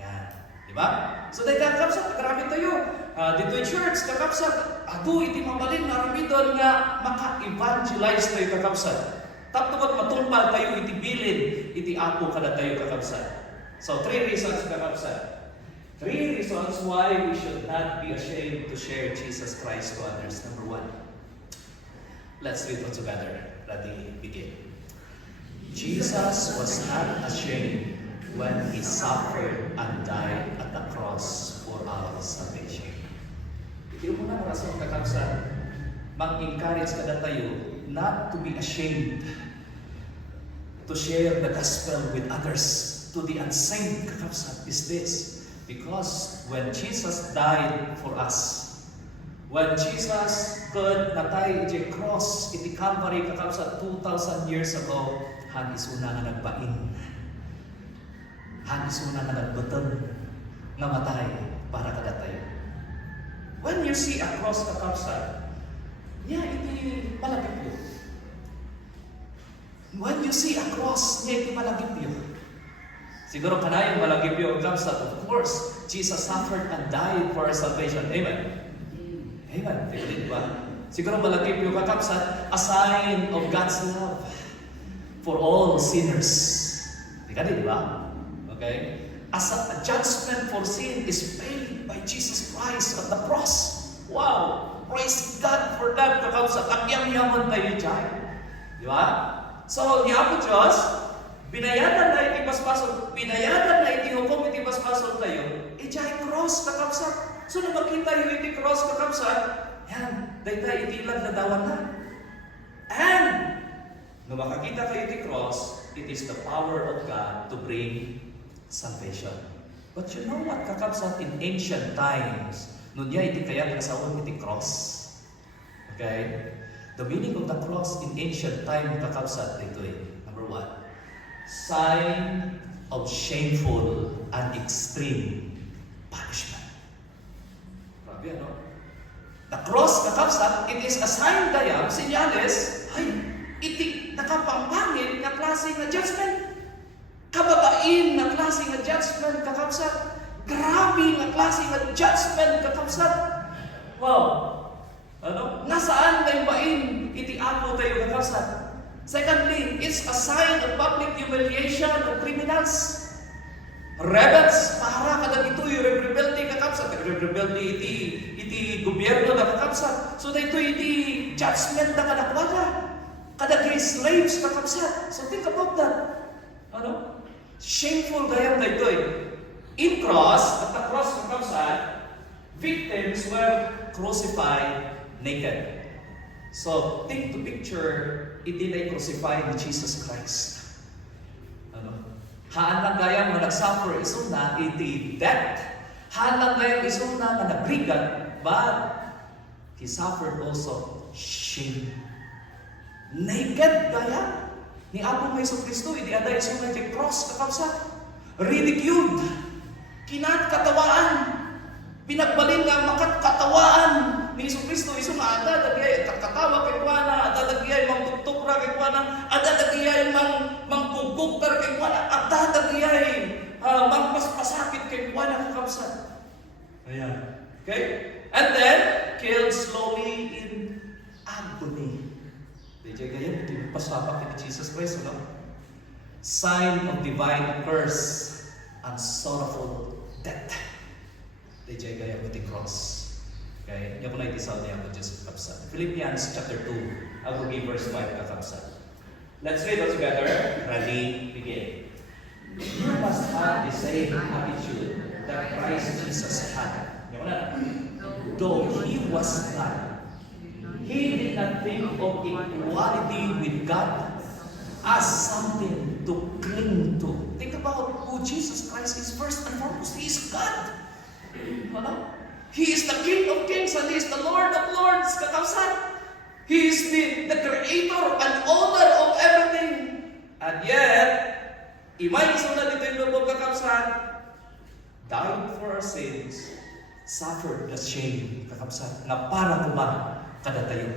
Yan. Diba? So dahil kakabsat, karami tayo. Dito yung church, kakabsat, ado iti mabalin na ramidon nga maka-evangelize tayo kakabsat. Tapos matumpal tayo iti bilin, iti apo kada tayo kakabsat. So 3 reasons kakabsat. 3 reasons why we should not be ashamed to share Jesus Christ to others. Number 1, let's read it together. Ready, begin. Jesus was not ashamed when He suffered and died at the cross for our salvation. Ito mo na rason kakabsat, mag-encourage kada tayo not to be ashamed to share the gospel with others. To the unsaved kakabsat is this, because when Jesus died for us, when Jesus could natay iti cross iti Calvary kakabsat 2,000 years ago, han isuna nga nagbain. Han isuna nga nagbutom nga matay para kada tayo. When you see a cross kakabsat, niya iti malagip yun. When you see a cross, niya iti malagip yun. Siguro kanayang malagip yun kakabsat. Of course, Jesus suffered and died for our salvation. Amen? Amen. Tingnan ba? Siguro malagip yun kakabsat, a sign of God's love for all sinners. Di ba? Okay? As a judgment for sin is paid by Jesus Christ at the cross. Wow! Praise God for that, kakabsat. Agyam-yaman tayo dyan. Di ba? So, niya po Diyos, binayadan na iti paspasol, binayadan na iti hukom iti paspasol tayo, dyan cross, kakabsat. So, na makita yung iti cross, kakabsat, yan, dahil iti ilang nadawan na. And, nung makakita kayo iti cross, it is the power of God to bring salvation. But you know what, kakabsat, in ancient times, nun niya iti kaya kasawang iti cross. Okay? The meaning of the cross in ancient time, kakabsat, ito Number 1, sign of shameful and extreme punishment. Grabe, ano? The cross, kakabsat, it is a sign dayam, sinyales, ay, iti nakapampangin na klase na judgment. Kababain na klase na judgment, kakabsat. Grabe na klase na judgment, kakabsat. Wow! Ano? Nasaan na yung bain? Iti apo tayo, kakabsat. Secondly, it's a sign of public humiliation of criminals. Rebels, para kadag ito'y rebelde kakapsat. Rebelde iti gobyerno na kakapsat. So na ito'y iti judgment na kadakwada. Kadag slaves kakapsat. So think about that. Ano? Shameful gayam na ito'y. In cross, at the cross kakapsat, victims were crucified naked. So think to picture, iti na crucified ni Jesus Christ. Haan lang gayang nga nagsuffer isong na iti death. Haan lang gayang isong na nga nagrigat, but he suffered also shame. Naked gaya ni Apo Hesus Kristo, iti aday isong na iti cross kakapsat. Ridiculed. Kinat katawaan. Pinagbalin nga makat katawaan ni Hesus Kristo isong nga ada dagay katawa kay kuana, ada dagay mangtuktok ra kay kuana, ada dagay mangkugkog tar kay kuana, ada dagay mangpaspasakit kay kuana kakapsat. Ayan. Okay? And then killed slowly in agony. Diyay gayam ito pasabak ni Jesus Christ, no? Sign of divine curse and sorrowful death. Diyay gayam iti cross. Okay? Yan po na itisaw niya ako just kakapsat. Philippians chapter 2. I will give verse 5 kakapsat. Let's read it together. Ready? Begin. You must have the same attitude that Christ Jesus had. Yan po na. Though He was God, He did not think of equality with God as something to cling to. Think about who Jesus Christ is first and foremost. He is God. Ano? He is the King of Kings and He is the Lord of Lords, kakapsat. He is the creator and owner of everything. And yet, imay isang na dito yung lubog kakapsat, died for our sins, suffered the shame, kakapsat, na para kuma kadatayo.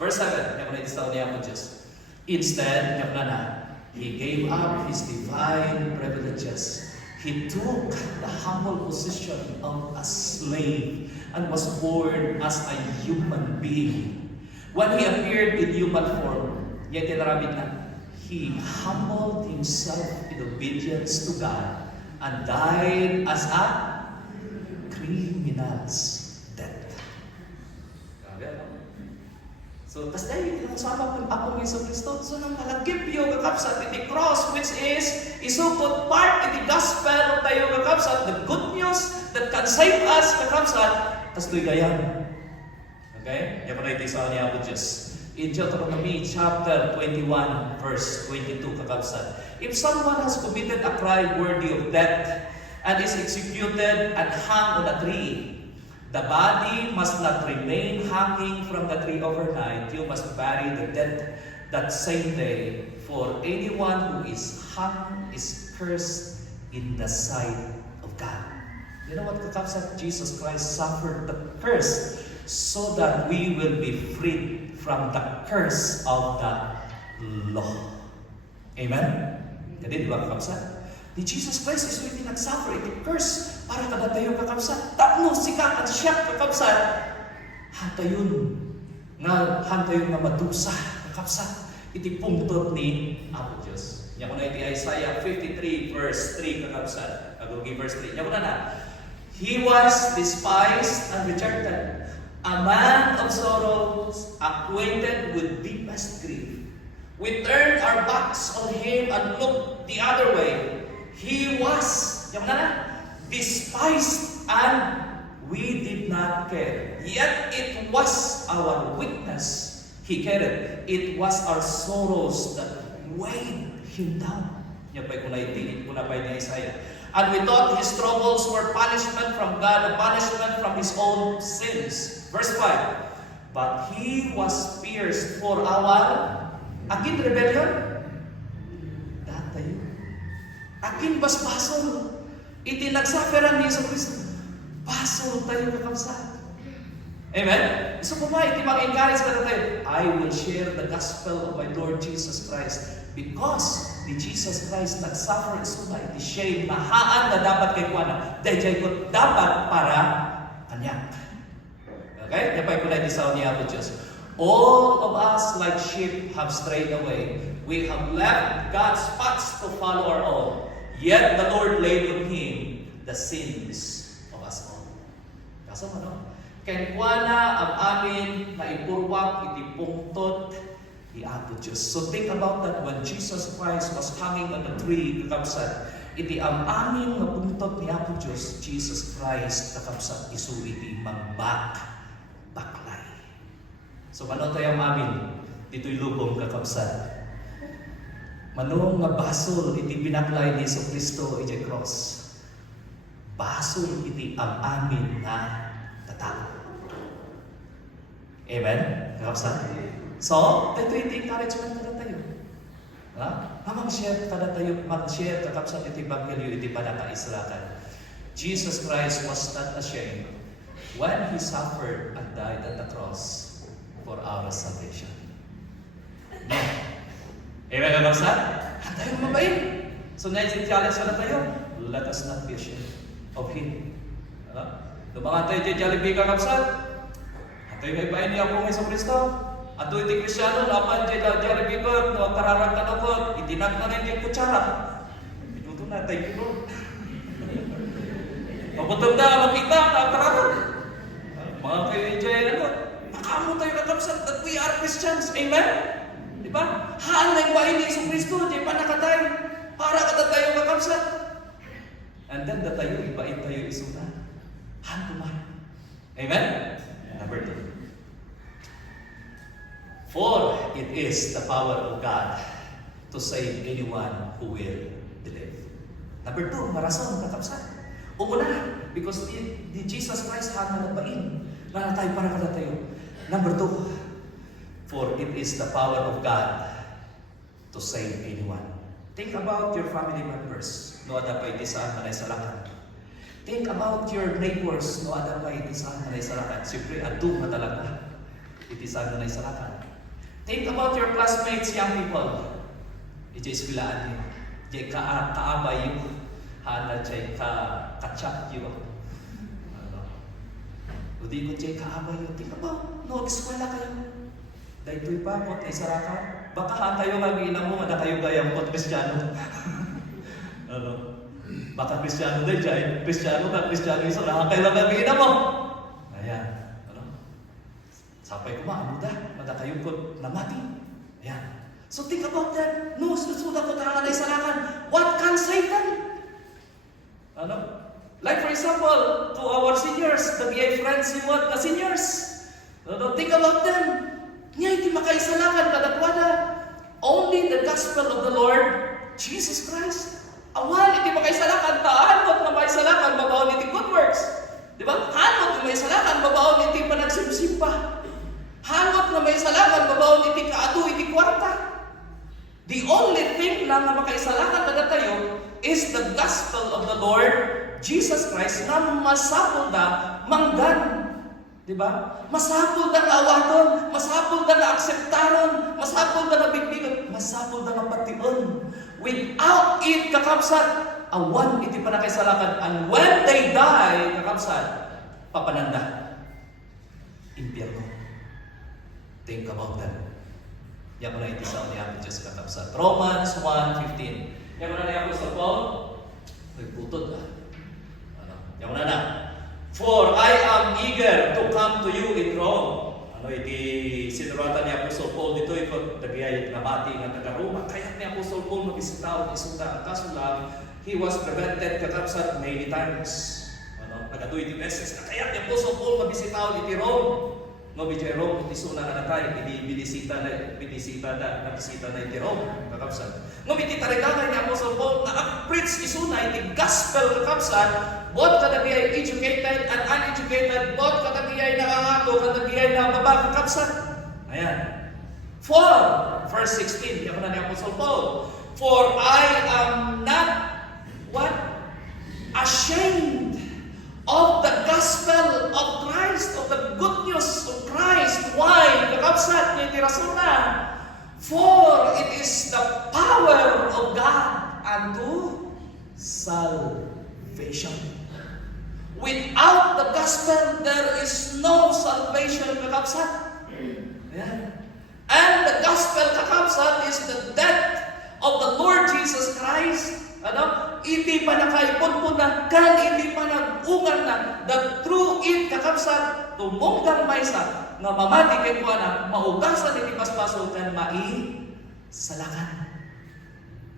Verse 7, yung na itisaw niya ako Diyos. Instead, yung na, He gave up His divine privileges. He took the humble position of a slave and was born as a human being. When He appeared in human form, yet tinarabit na, He humbled Himself in obedience to God and died as a criminal's death. So, tas dahil tinasama kung Apo Hesus Kristo, so nang malagip yung kakapsat, iti cross, which is isukot part iti gospel of tayo kakapsat, the good news that can save us kakapsat, tas do'y gayan. Okay? Yan pa na iti sa niya Apo Diyos. In Deuteronomy chapter 21, verse 22 kakapsat, if someone has committed a crime worthy of death and is executed and hung on a tree, the body must not remain hanging from the tree overnight. You must bury the dead that same day. For anyone who is hung is cursed in the sight of God. You know what, kakapsat? Jesus Christ suffered the curse so that we will be freed from the curse of the law. Amen? Kasi di ba kakapsat? Ni Jesus Christ is really nagsuffer iti curse para kada tayo kakapsat. Tapno sika at siya kakapsat. Hantayon nga madusa kakapsat. Iti pungtot ni Apo Diyos. Yan ko na iti Isaiah 53 verse 3 kakapsat. Agogi verse 3. Yan ko na. He was despised and rejected, a man of sorrows, acquainted with deepest grief. We turned our backs on Him and looked the other way. He was, despised and we did not care. Yet it was our weakness He carried. It was our sorrows that weighed Him down. Yan pa'y kunay ni Isaiah. And we thought His troubles were punishment from God, a punishment from His own sins. Verse 5. But He was pierced for our akin rebellion. Akin basbasol. Iti nagsaferan ni Hesus Kristo. Basol tayo kakapsat. Amen? So kung iti mag-encourage ka na tayo, I will share the gospel of my Lord Jesus Christ because ni Jesus Christ nagsuffer so na iti shame na haan na dapat kay kuana. Dahil ko dapat para kanyak. Okay? Yapay ko na iti sa niya po Diyos. All of us like sheep have strayed away. We have left God's paths to follow our own. Yet the Lord laid on him the sins of us all. Kaso ano? Kaya kuwana ang amin na ipurwak, itipungtot, Apo Diyos. So think about that when Jesus Christ was hanging on the tree, kakabsat, iti ang aming napungtot ni Apo Diyos, Jesus Christ, kakabsat, isu iti baklay. So ano tayo ang amin? Dito'y lubong kakabsat. Manong nga basol iti binaklay ni Yesu Kristo iti cross. Basol iti ang amin na tatao. Amen? Kakabsat? So, ito encouragement kada tayo. Ha? Mag-share kada tayo, mag-share kakabsat iti Ebanghelyo iti panakaisrakan. Jesus Christ was not ashamed when He suffered and died at the cross for our salvation. Amen, kakabsat? Tayo mabayin. So, next challenge na tayo. Let us not be ashamed of Him. Lumangan tayo dyan, Jollibee kakabsat. Tayo may bayin niya po ng Yesu Kristo. Ato iti Kristyano, lapan dyan, Jollibee ko, kararang kanokot, itinak na rin yung kutsara. Minuto na, thank you Lord. Pagbutom na, makita, kararang. Mga kayo dyan, nakamo tayo kakabsat that we are Christians. Amen? Diba? Haan na yung bahay ni Yesu Kristo, di pa nakatay. Para kada tayo kakabsat. And then, tayo, ibain tayo isuna. Haan kumain. Amen? Number 2. For it is the power of God to save anyone who will believe. Number 2, marason, kakabsat. Una, because the Jesus Christ haan na nagbain. Nanatay para kada tayo. Number 2, for it is the power of God to save anyone. Think about your family members. No ada pa iti saan manay salakan. Think about your neighbors. No ada pa iti saan manay salakan. Siyempre, adung na talaga. Iti saan manay salakan. Think about your classmates, young people. Iti eskwelahan niyo. Iti kaabay yung hana chay kachat yung. Udi ko chay kaabay yung. Think about, no, eskwela kayo. Dahil ito'y pa, pot ay sarakan. Baka tayo mag-iinang mo, na kayo gayang pot Kristyano. Baka Kristyano dahil dyan. Kristyano ka, Kristyano isa. Kayo lang mag-iinang mo. Ayan. Sapay ko maamuda, madakayong ko namati. Ayan. So think about that. No, susuda ko tarangan ay salakan. What can save them? Like for example, to our seniors, the BA friends, you want the seniors. Think about them. Nga iti makaisalakan kadakwada. Only the gospel of the Lord, Jesus Christ. Awan, iti makaisalakan, taanot na maisalakan, mabaon iti good works. Diba? Hanot na maisalakan, mabaon iti panagsimsimpa. Hanot na may salakan, babaon iti kaadu, iti kwarta. The only thing lang na makaisalakan na tayo is the gospel of the Lord Jesus Christ na masapol na manggan. Diba? Masapol na awaton, masapol na akseptaron, masapol na bigbigan, masapol na pation. Without it, kakabsat, awan iti panakaisalakan. And when they die, kakabsat, papananda. Impyerno. Think about that. Yan mo na iti sa ni Apo Diyos kakabsat. Romans 1:15. Yan mo na ni Apo sa Paul. Nagputod na. Yan mo na. For I am eager to come to you in Rome. Iti sinuratan ni Apostol Paul dito, ito, nagayayat na bati nga taga-Roma. Kaya ni Apostol Paul magisitaw, isuta. Kaso lang, he was prevented kakabsat many times. Nagaduy iti beses. Kaya ni Apostol Paul mabisitaw iti Rome. No, Bijay Rome, iti suna na natay, binisita na iti Rome, kakabsat. No, iti tarigangay ni Apostol Paul, na ang-preach isuna iti gospel, kakabsat, both kadagiyay educated and uneducated, both kadagiyay nangangato, kadagiyay na baba, kakabsat. Ayan. For, verse 16, yan na ni Apostol Paul, for I am not, what? Ashamed of the gospel of Christ, of the good news of Christ. Why? Kakabsat niya itirasuna. For it is the power of God unto salvation. Without the gospel, there is no salvation, kakabsat. Yeah. And the gospel, kakabsat, is the death of the Lord Jesus Christ. Iti pa nakaipon na, kan iti pa nag-ungan na, the true it kakabsat, tumunggang maysa, nga mamati kay kuana, maugasan iti paspaso kan salakan.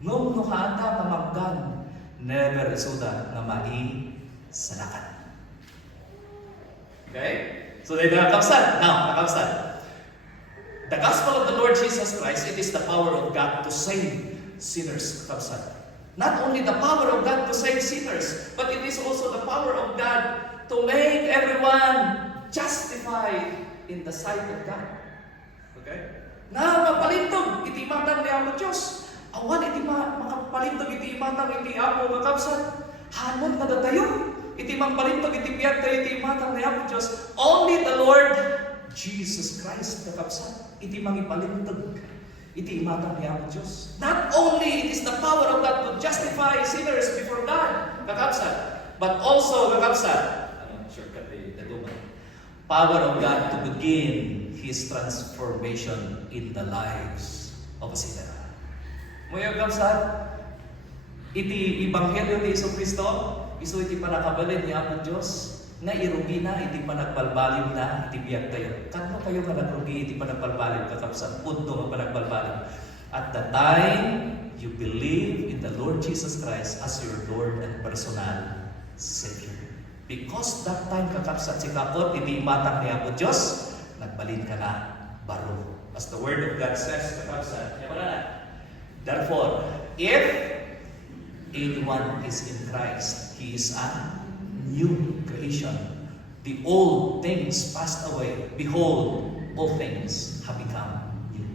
Ngum no haanta mamaggan, never isuda nga salakan. Okay? So they nakakabsat. Now, nakakabsat. The gospel of the Lord Jesus Christ, it is the power of God to save sinners. Kakabsat. Not only the power of God to save sinners, but it is also the power of God to make everyone justified in the sight of God. Okay? Na mapalintog, iti matang ni Apo Diyos. Awan, iti makapalintog, iti matang, iti Apo makapsat. Hanon na datayo. Iti magpalintog, iti biyag tayo, iti matang ni Apo Diyos. Only the Lord Jesus Christ kakapsat. Iti magipalintog. Iti imatang ni Apo Diyos. Not only it is the power of God to justify sinners before God, kakapsat, but also, kakapsat, shortcut the duman, power of God to begin His transformation in the lives of a sinner. Ngayon, kakapsat, iti Ebanghelyo ni Iso Kristo, iso iti panakabalin ni Apo Diyos, na irugi na, iti panagbalbalim na, iti biyag tayo. Kanto kayo ka nagrugi, iti panagbalbalim, kakapsat, punto nga panagbalbalim. At the time you believe in the Lord Jesus Christ as your Lord and personal Savior. Because that time, kakapsat, si kapot, iti imatang ni Apo Diyos, nagbalin ka na, baro. As the Word of God says, kakapsat, therefore, if anyone is in Christ, he is a new creation. The old things passed away. Behold, all things have become new.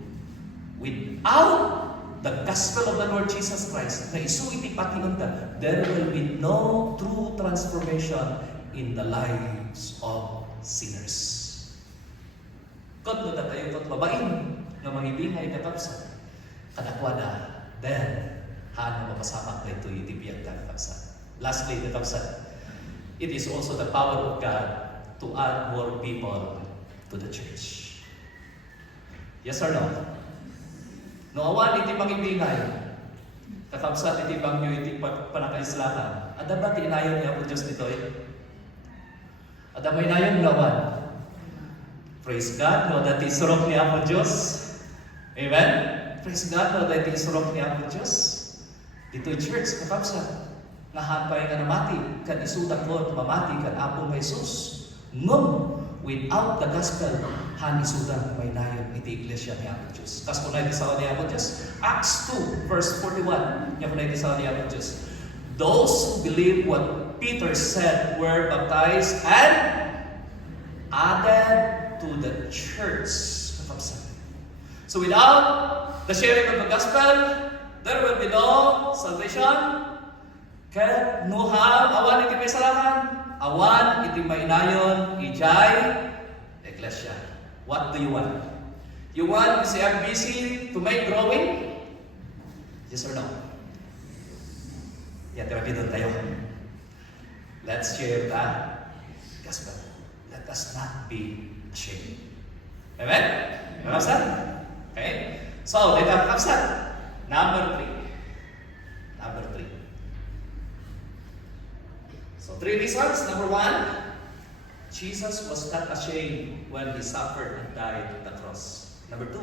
Without the gospel of the Lord Jesus Christ, na isu iti patiunta, there will be no true transformation in the lives of sinners. Kot no tayo kot babain nga mangibingay kakapsat. Kadakwada, then hano mapasamak na ito iti biyag kakapsat. Lastly, kakapsat, it is also the power of God to add more people to the church. Yes or no? No awan iti magibingay. Kakabsat iti bangyo iti panakaislakan. Ada ba tinayon niya po Diyos nito Ada may nayon lawan. Praise God, no that isurok niya po Diyos. Amen? Praise God, no that isurok niya po Diyos. Dito church, kakabsat. Nahampay ka na mati, kan isudak ko, mamati, kan apong Jesus. Ngum, without the gospel, han isudak may nayon iti iglesia ni Apo Diyos. Kas po na iti sawa ni Apo Diyos. Acts 2, verse 41, niya po na iti sawa ni Apo Diyos. Those who believe what Peter said were baptized and added to the church. So without the sharing of the gospel, there will be no salvation. Kaya nuham, awan iti may salakan, awan iti may inayon, ijay, iglesia. What do you want? You want si FBC to make growing? Yes or no? Yan, tirabi doon tayo. Let's share the gospel. Let us not be ashamed. Amen? Kakapsat? Okay? So, let us kakapsat. Number 3. So 3 reasons. Number 1, Jesus was not ashamed when He suffered and died on the cross. Number 2,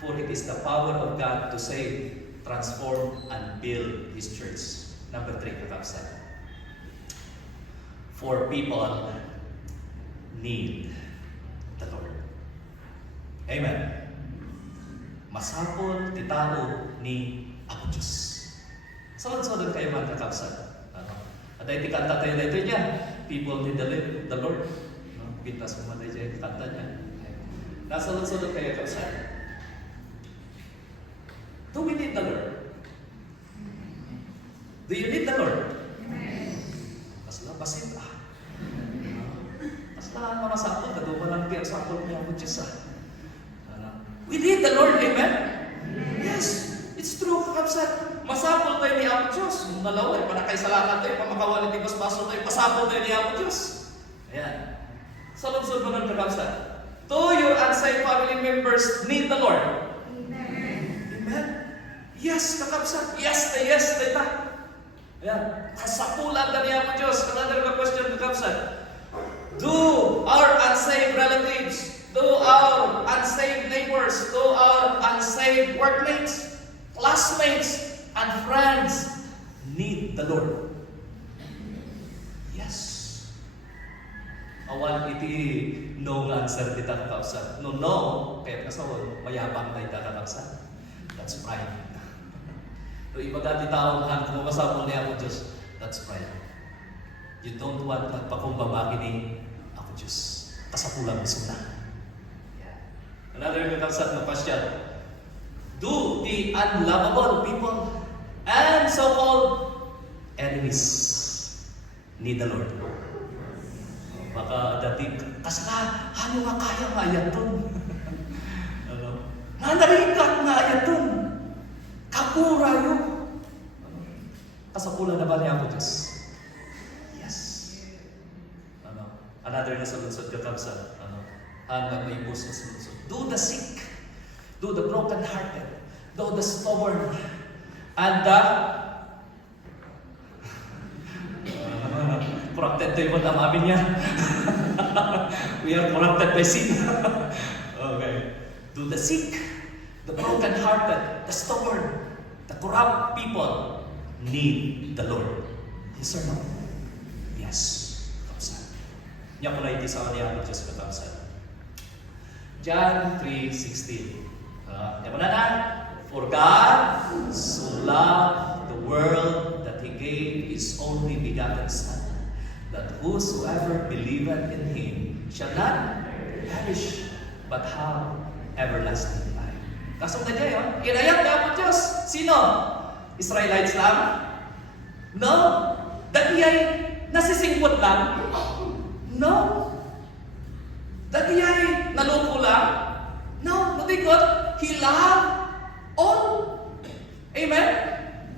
for it is the power of God to save, transform, and build His church. Number 3, kakapsat. For people need the Lord. Amen. Masapol ti tao ni Apo Diyos. Salad-salad kayo man kakapsat. Ada iti kanta tayo dito niya. People need the Lord. Kita semua tayo dyan kanta niya. Nasalad-salad kayo kakapsat. Do we need the Lord? Do you need the Lord? Kasla basit Kasla mga sapol. Kaduman lang kaya sapol niya Apo Diyos We need the Lord, amen? Yes, it's true, kakapsat. Masapol tayo ni Apo Diyos. Nalaway, panakaisalakan tayo, pamakawal iti basbaso tayo, pasapol tayo ni Apo Diyos. Ayan. Salud-sud mga kakapsat. To your unsaved family members need the Lord. Amen. Amen. Yes, Yes, kakabsat. Yes, ta. Ayan. Kasapulan na niya po Diyos. Another question, kakabsat. Do our unsaved relatives, do our unsaved neighbors, do our unsaved workmates, classmates, and friends need the Lord? Yes. Awan iti no nga answer kita kakabsat. No, kaya kasawon, mayabang tayo kakabsat. That's pride. No, ibaga ti taong han, kung masabong niya ako Diyos, that's pride. You don't want nagpakumbaba kini ako Diyos. Kasapulang gusto na. Yeah. Another kakabsat na question. Do the unlovable people and so-called enemies need the Lord? Baka dati, kasla, ano nga kaya nga ayaton? Ano? Nanarikat nga ayaton. Kapura yun. Kasapulan na ba niya ako Diyos? Yes. Ano? Another na salunsod kakabsat. Ano? Hanggang may bus na salunsod. Do the sick. Do the broken-hearted. Do the stubborn. And the corrupted tayo mo tamamin niya. We are corrupted by sin. Okay. Do the sick, the broken-hearted, the stubborn, the corrupt people need the Lord. Yes or no? Yes. Kapsat. Niya ko na iti sa kanya ako Diyos kapsat. John 3:16. Niya ko na. For God so loved the world that He gave His only begotten Son, that whosoever believeth in Him shall not perish, but have everlasting life. Kasong na dyan, kinayang na po Diyos. Sino? Israelites lang? No. Dati ay nasisingpot lang? No. Dati ay naloko lang? No. Natikot, He loved all. Amen?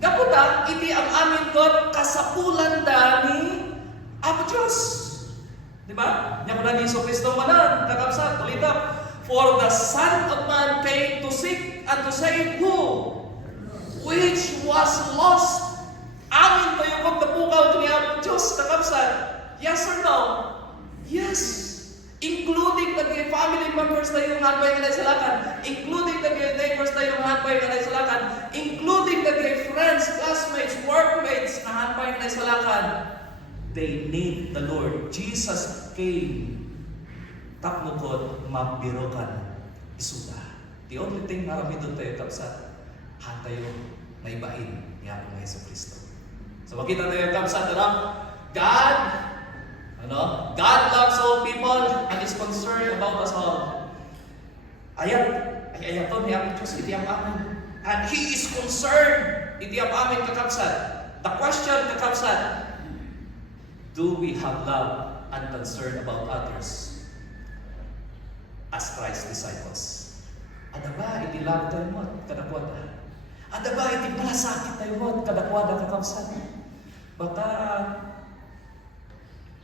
Kaputa, iti ang amin God kasapulan dani Apo Diyos. Diba? Yan ko na ni Iso Cristo manan, kakabsat, ulitap. For the Son of Man came to seek and to save who? Which was lost. Amin tayo kung napukaw ni Apo Diyos, kakabsat. Yes or no? Yes. Including the family members na yung hanbay nga naisalakan. Including the neighbors na yung hanbay nga naisalakan. Including the friends, classmates, workmates na hanbay nga naisalakan. They need the Lord. Jesus came. Tapnukot, mabirokan. Isuda. The only thing na kami doon tayo kapsat, hantayo may bain ni Apo nga Yesu Cristo. So makita tayo kapsat, God loves all people and is concerned about us all. Ayaton ni Apo Diyos, iti ang amin. And He is concerned, iti ang amin kakapsat. The question kakapsat, do we have love and concern about others as Christ's disciples? Ada ba iti love tayo mo, kadakwada? Ada ba iti malasakit tayo mo, kadakwada kakapsat? Baka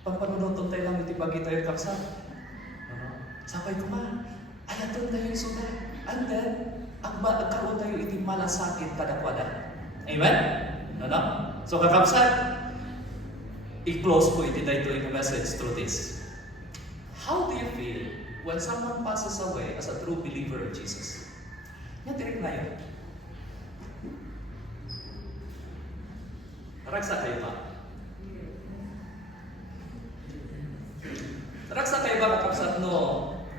pagpanunutot tayo lang iti bagi tayo kapsat. Sapay ko ma, ayaton tayo isuda. And then, agkaroon tayo iti malasakit kadakwada. Amen? So kakapsat, i-close ko iti dito yung message through this. How do you feel when someone passes away as a true believer of Jesus? Nga tirik na yun. Raksa kayo ba? Raksa kayo ba kakapsat no?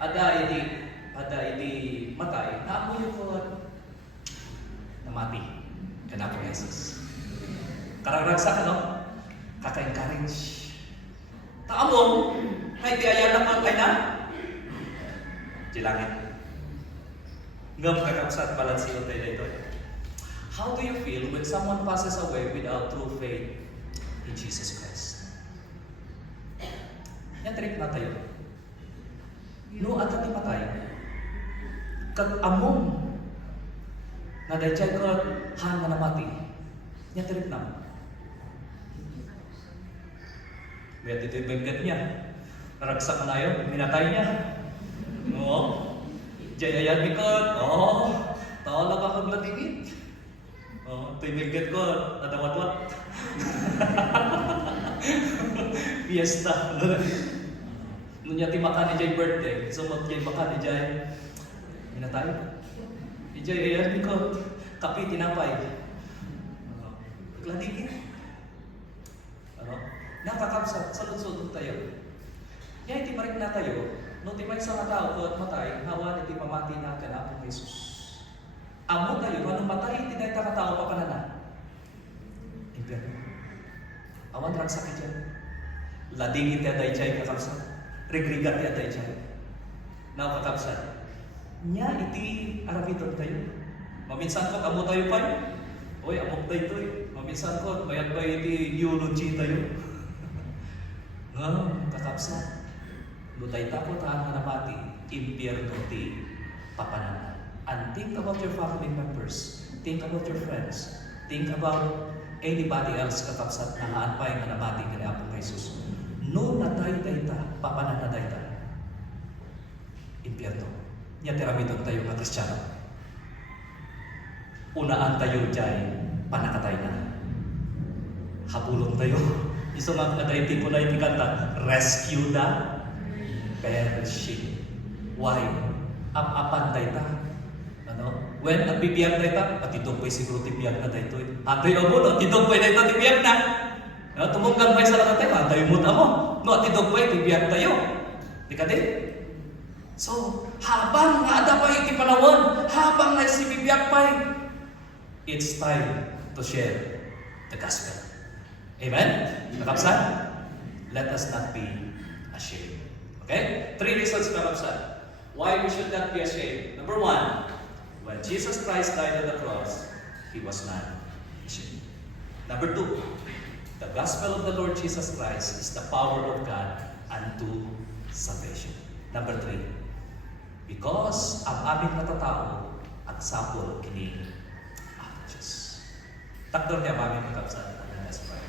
Ada iti matay, naamoy ko na mati. Kana po Jesus. Karagraksa ka no? Kaka-encourage. Taamong, may biyaya na kang na? Dilangit. Ngam kakapsat balansiyo tayo dito. How do you feel when someone passes away without true faith in Jesus Christ? Yan trip na tayo. No at ti patay. Kag among na dayjay ko han na mati. Yan trip na. May dito banggat niya. Naragsak na yun, minatay niya. No. Jayayan bikot. Tawala ka kag latingit. Tumigat ko, nadawat-wat. Fiesta. Nunya ti makan ni Jay birthday, sumot Jay makan ni Jay. Hinatay. Ni Jay, ayan ko, kapi, tinapay. Pagladigin. Nakakapsat, salud-salud tayo. Kaya iti marik na tayo, no ti may sa tao ko at matay, hawa iti pamati na kanapong Jesus. Amo tayo, anong matay, hindi tayo katao pa panana. Impyerno. Awan rang sakit yan. Ladingin tayo tayo chay kakapsat. Rigrigat tayo tayo chay. Now kakapsat. Nya iti arabiton tayo. Maminsan ko, amo tayo pa yun. Uy, amok tayo ito eh. Maminsan ko, mayat pa iti eulogy tayo. Kakapsat. Lutay takot haan hanapati, impyerno ti papanana. And think about your family members. Think about your friends. Think about anybody else kakapsat na haan pa yung hanapati kani Apong Jesus. No natay dayta, papanana dayta. Impyerno. Nya tiramiton tayo nga Kristiyano. Unaan tayo dyan, panakatay na. Habulon tayo. Iso nga kadayti ko na itikanta, rescue the perishing. Why? Apan dayta. When nagbibiyak dayta, patitog pa'y siguro tibiyag na dayto. Atay o mo, titog pa'y dayto tibiyag na. Tumunggan pa'y sa lakatay, atay mo tamo. No, titog pa'y tibiyag tayo. Di ka din? So, habang nga ada pa'y ikipanawon, habang nga isibibiyag pa'y, it's time to share the gospel. Amen? Kakapsan? Let us not be ashamed. Okay? 3 reasons, kakapsan, why we should not be ashamed. Number 1, when Jesus Christ died on the cross, He was not ashamed. Number 2, the gospel of the Lord Jesus Christ is the power of God unto salvation. Number 3, because ang aming natatao ang sapol kini Diyos. Takdor niya aming kakapsan. Let's pray.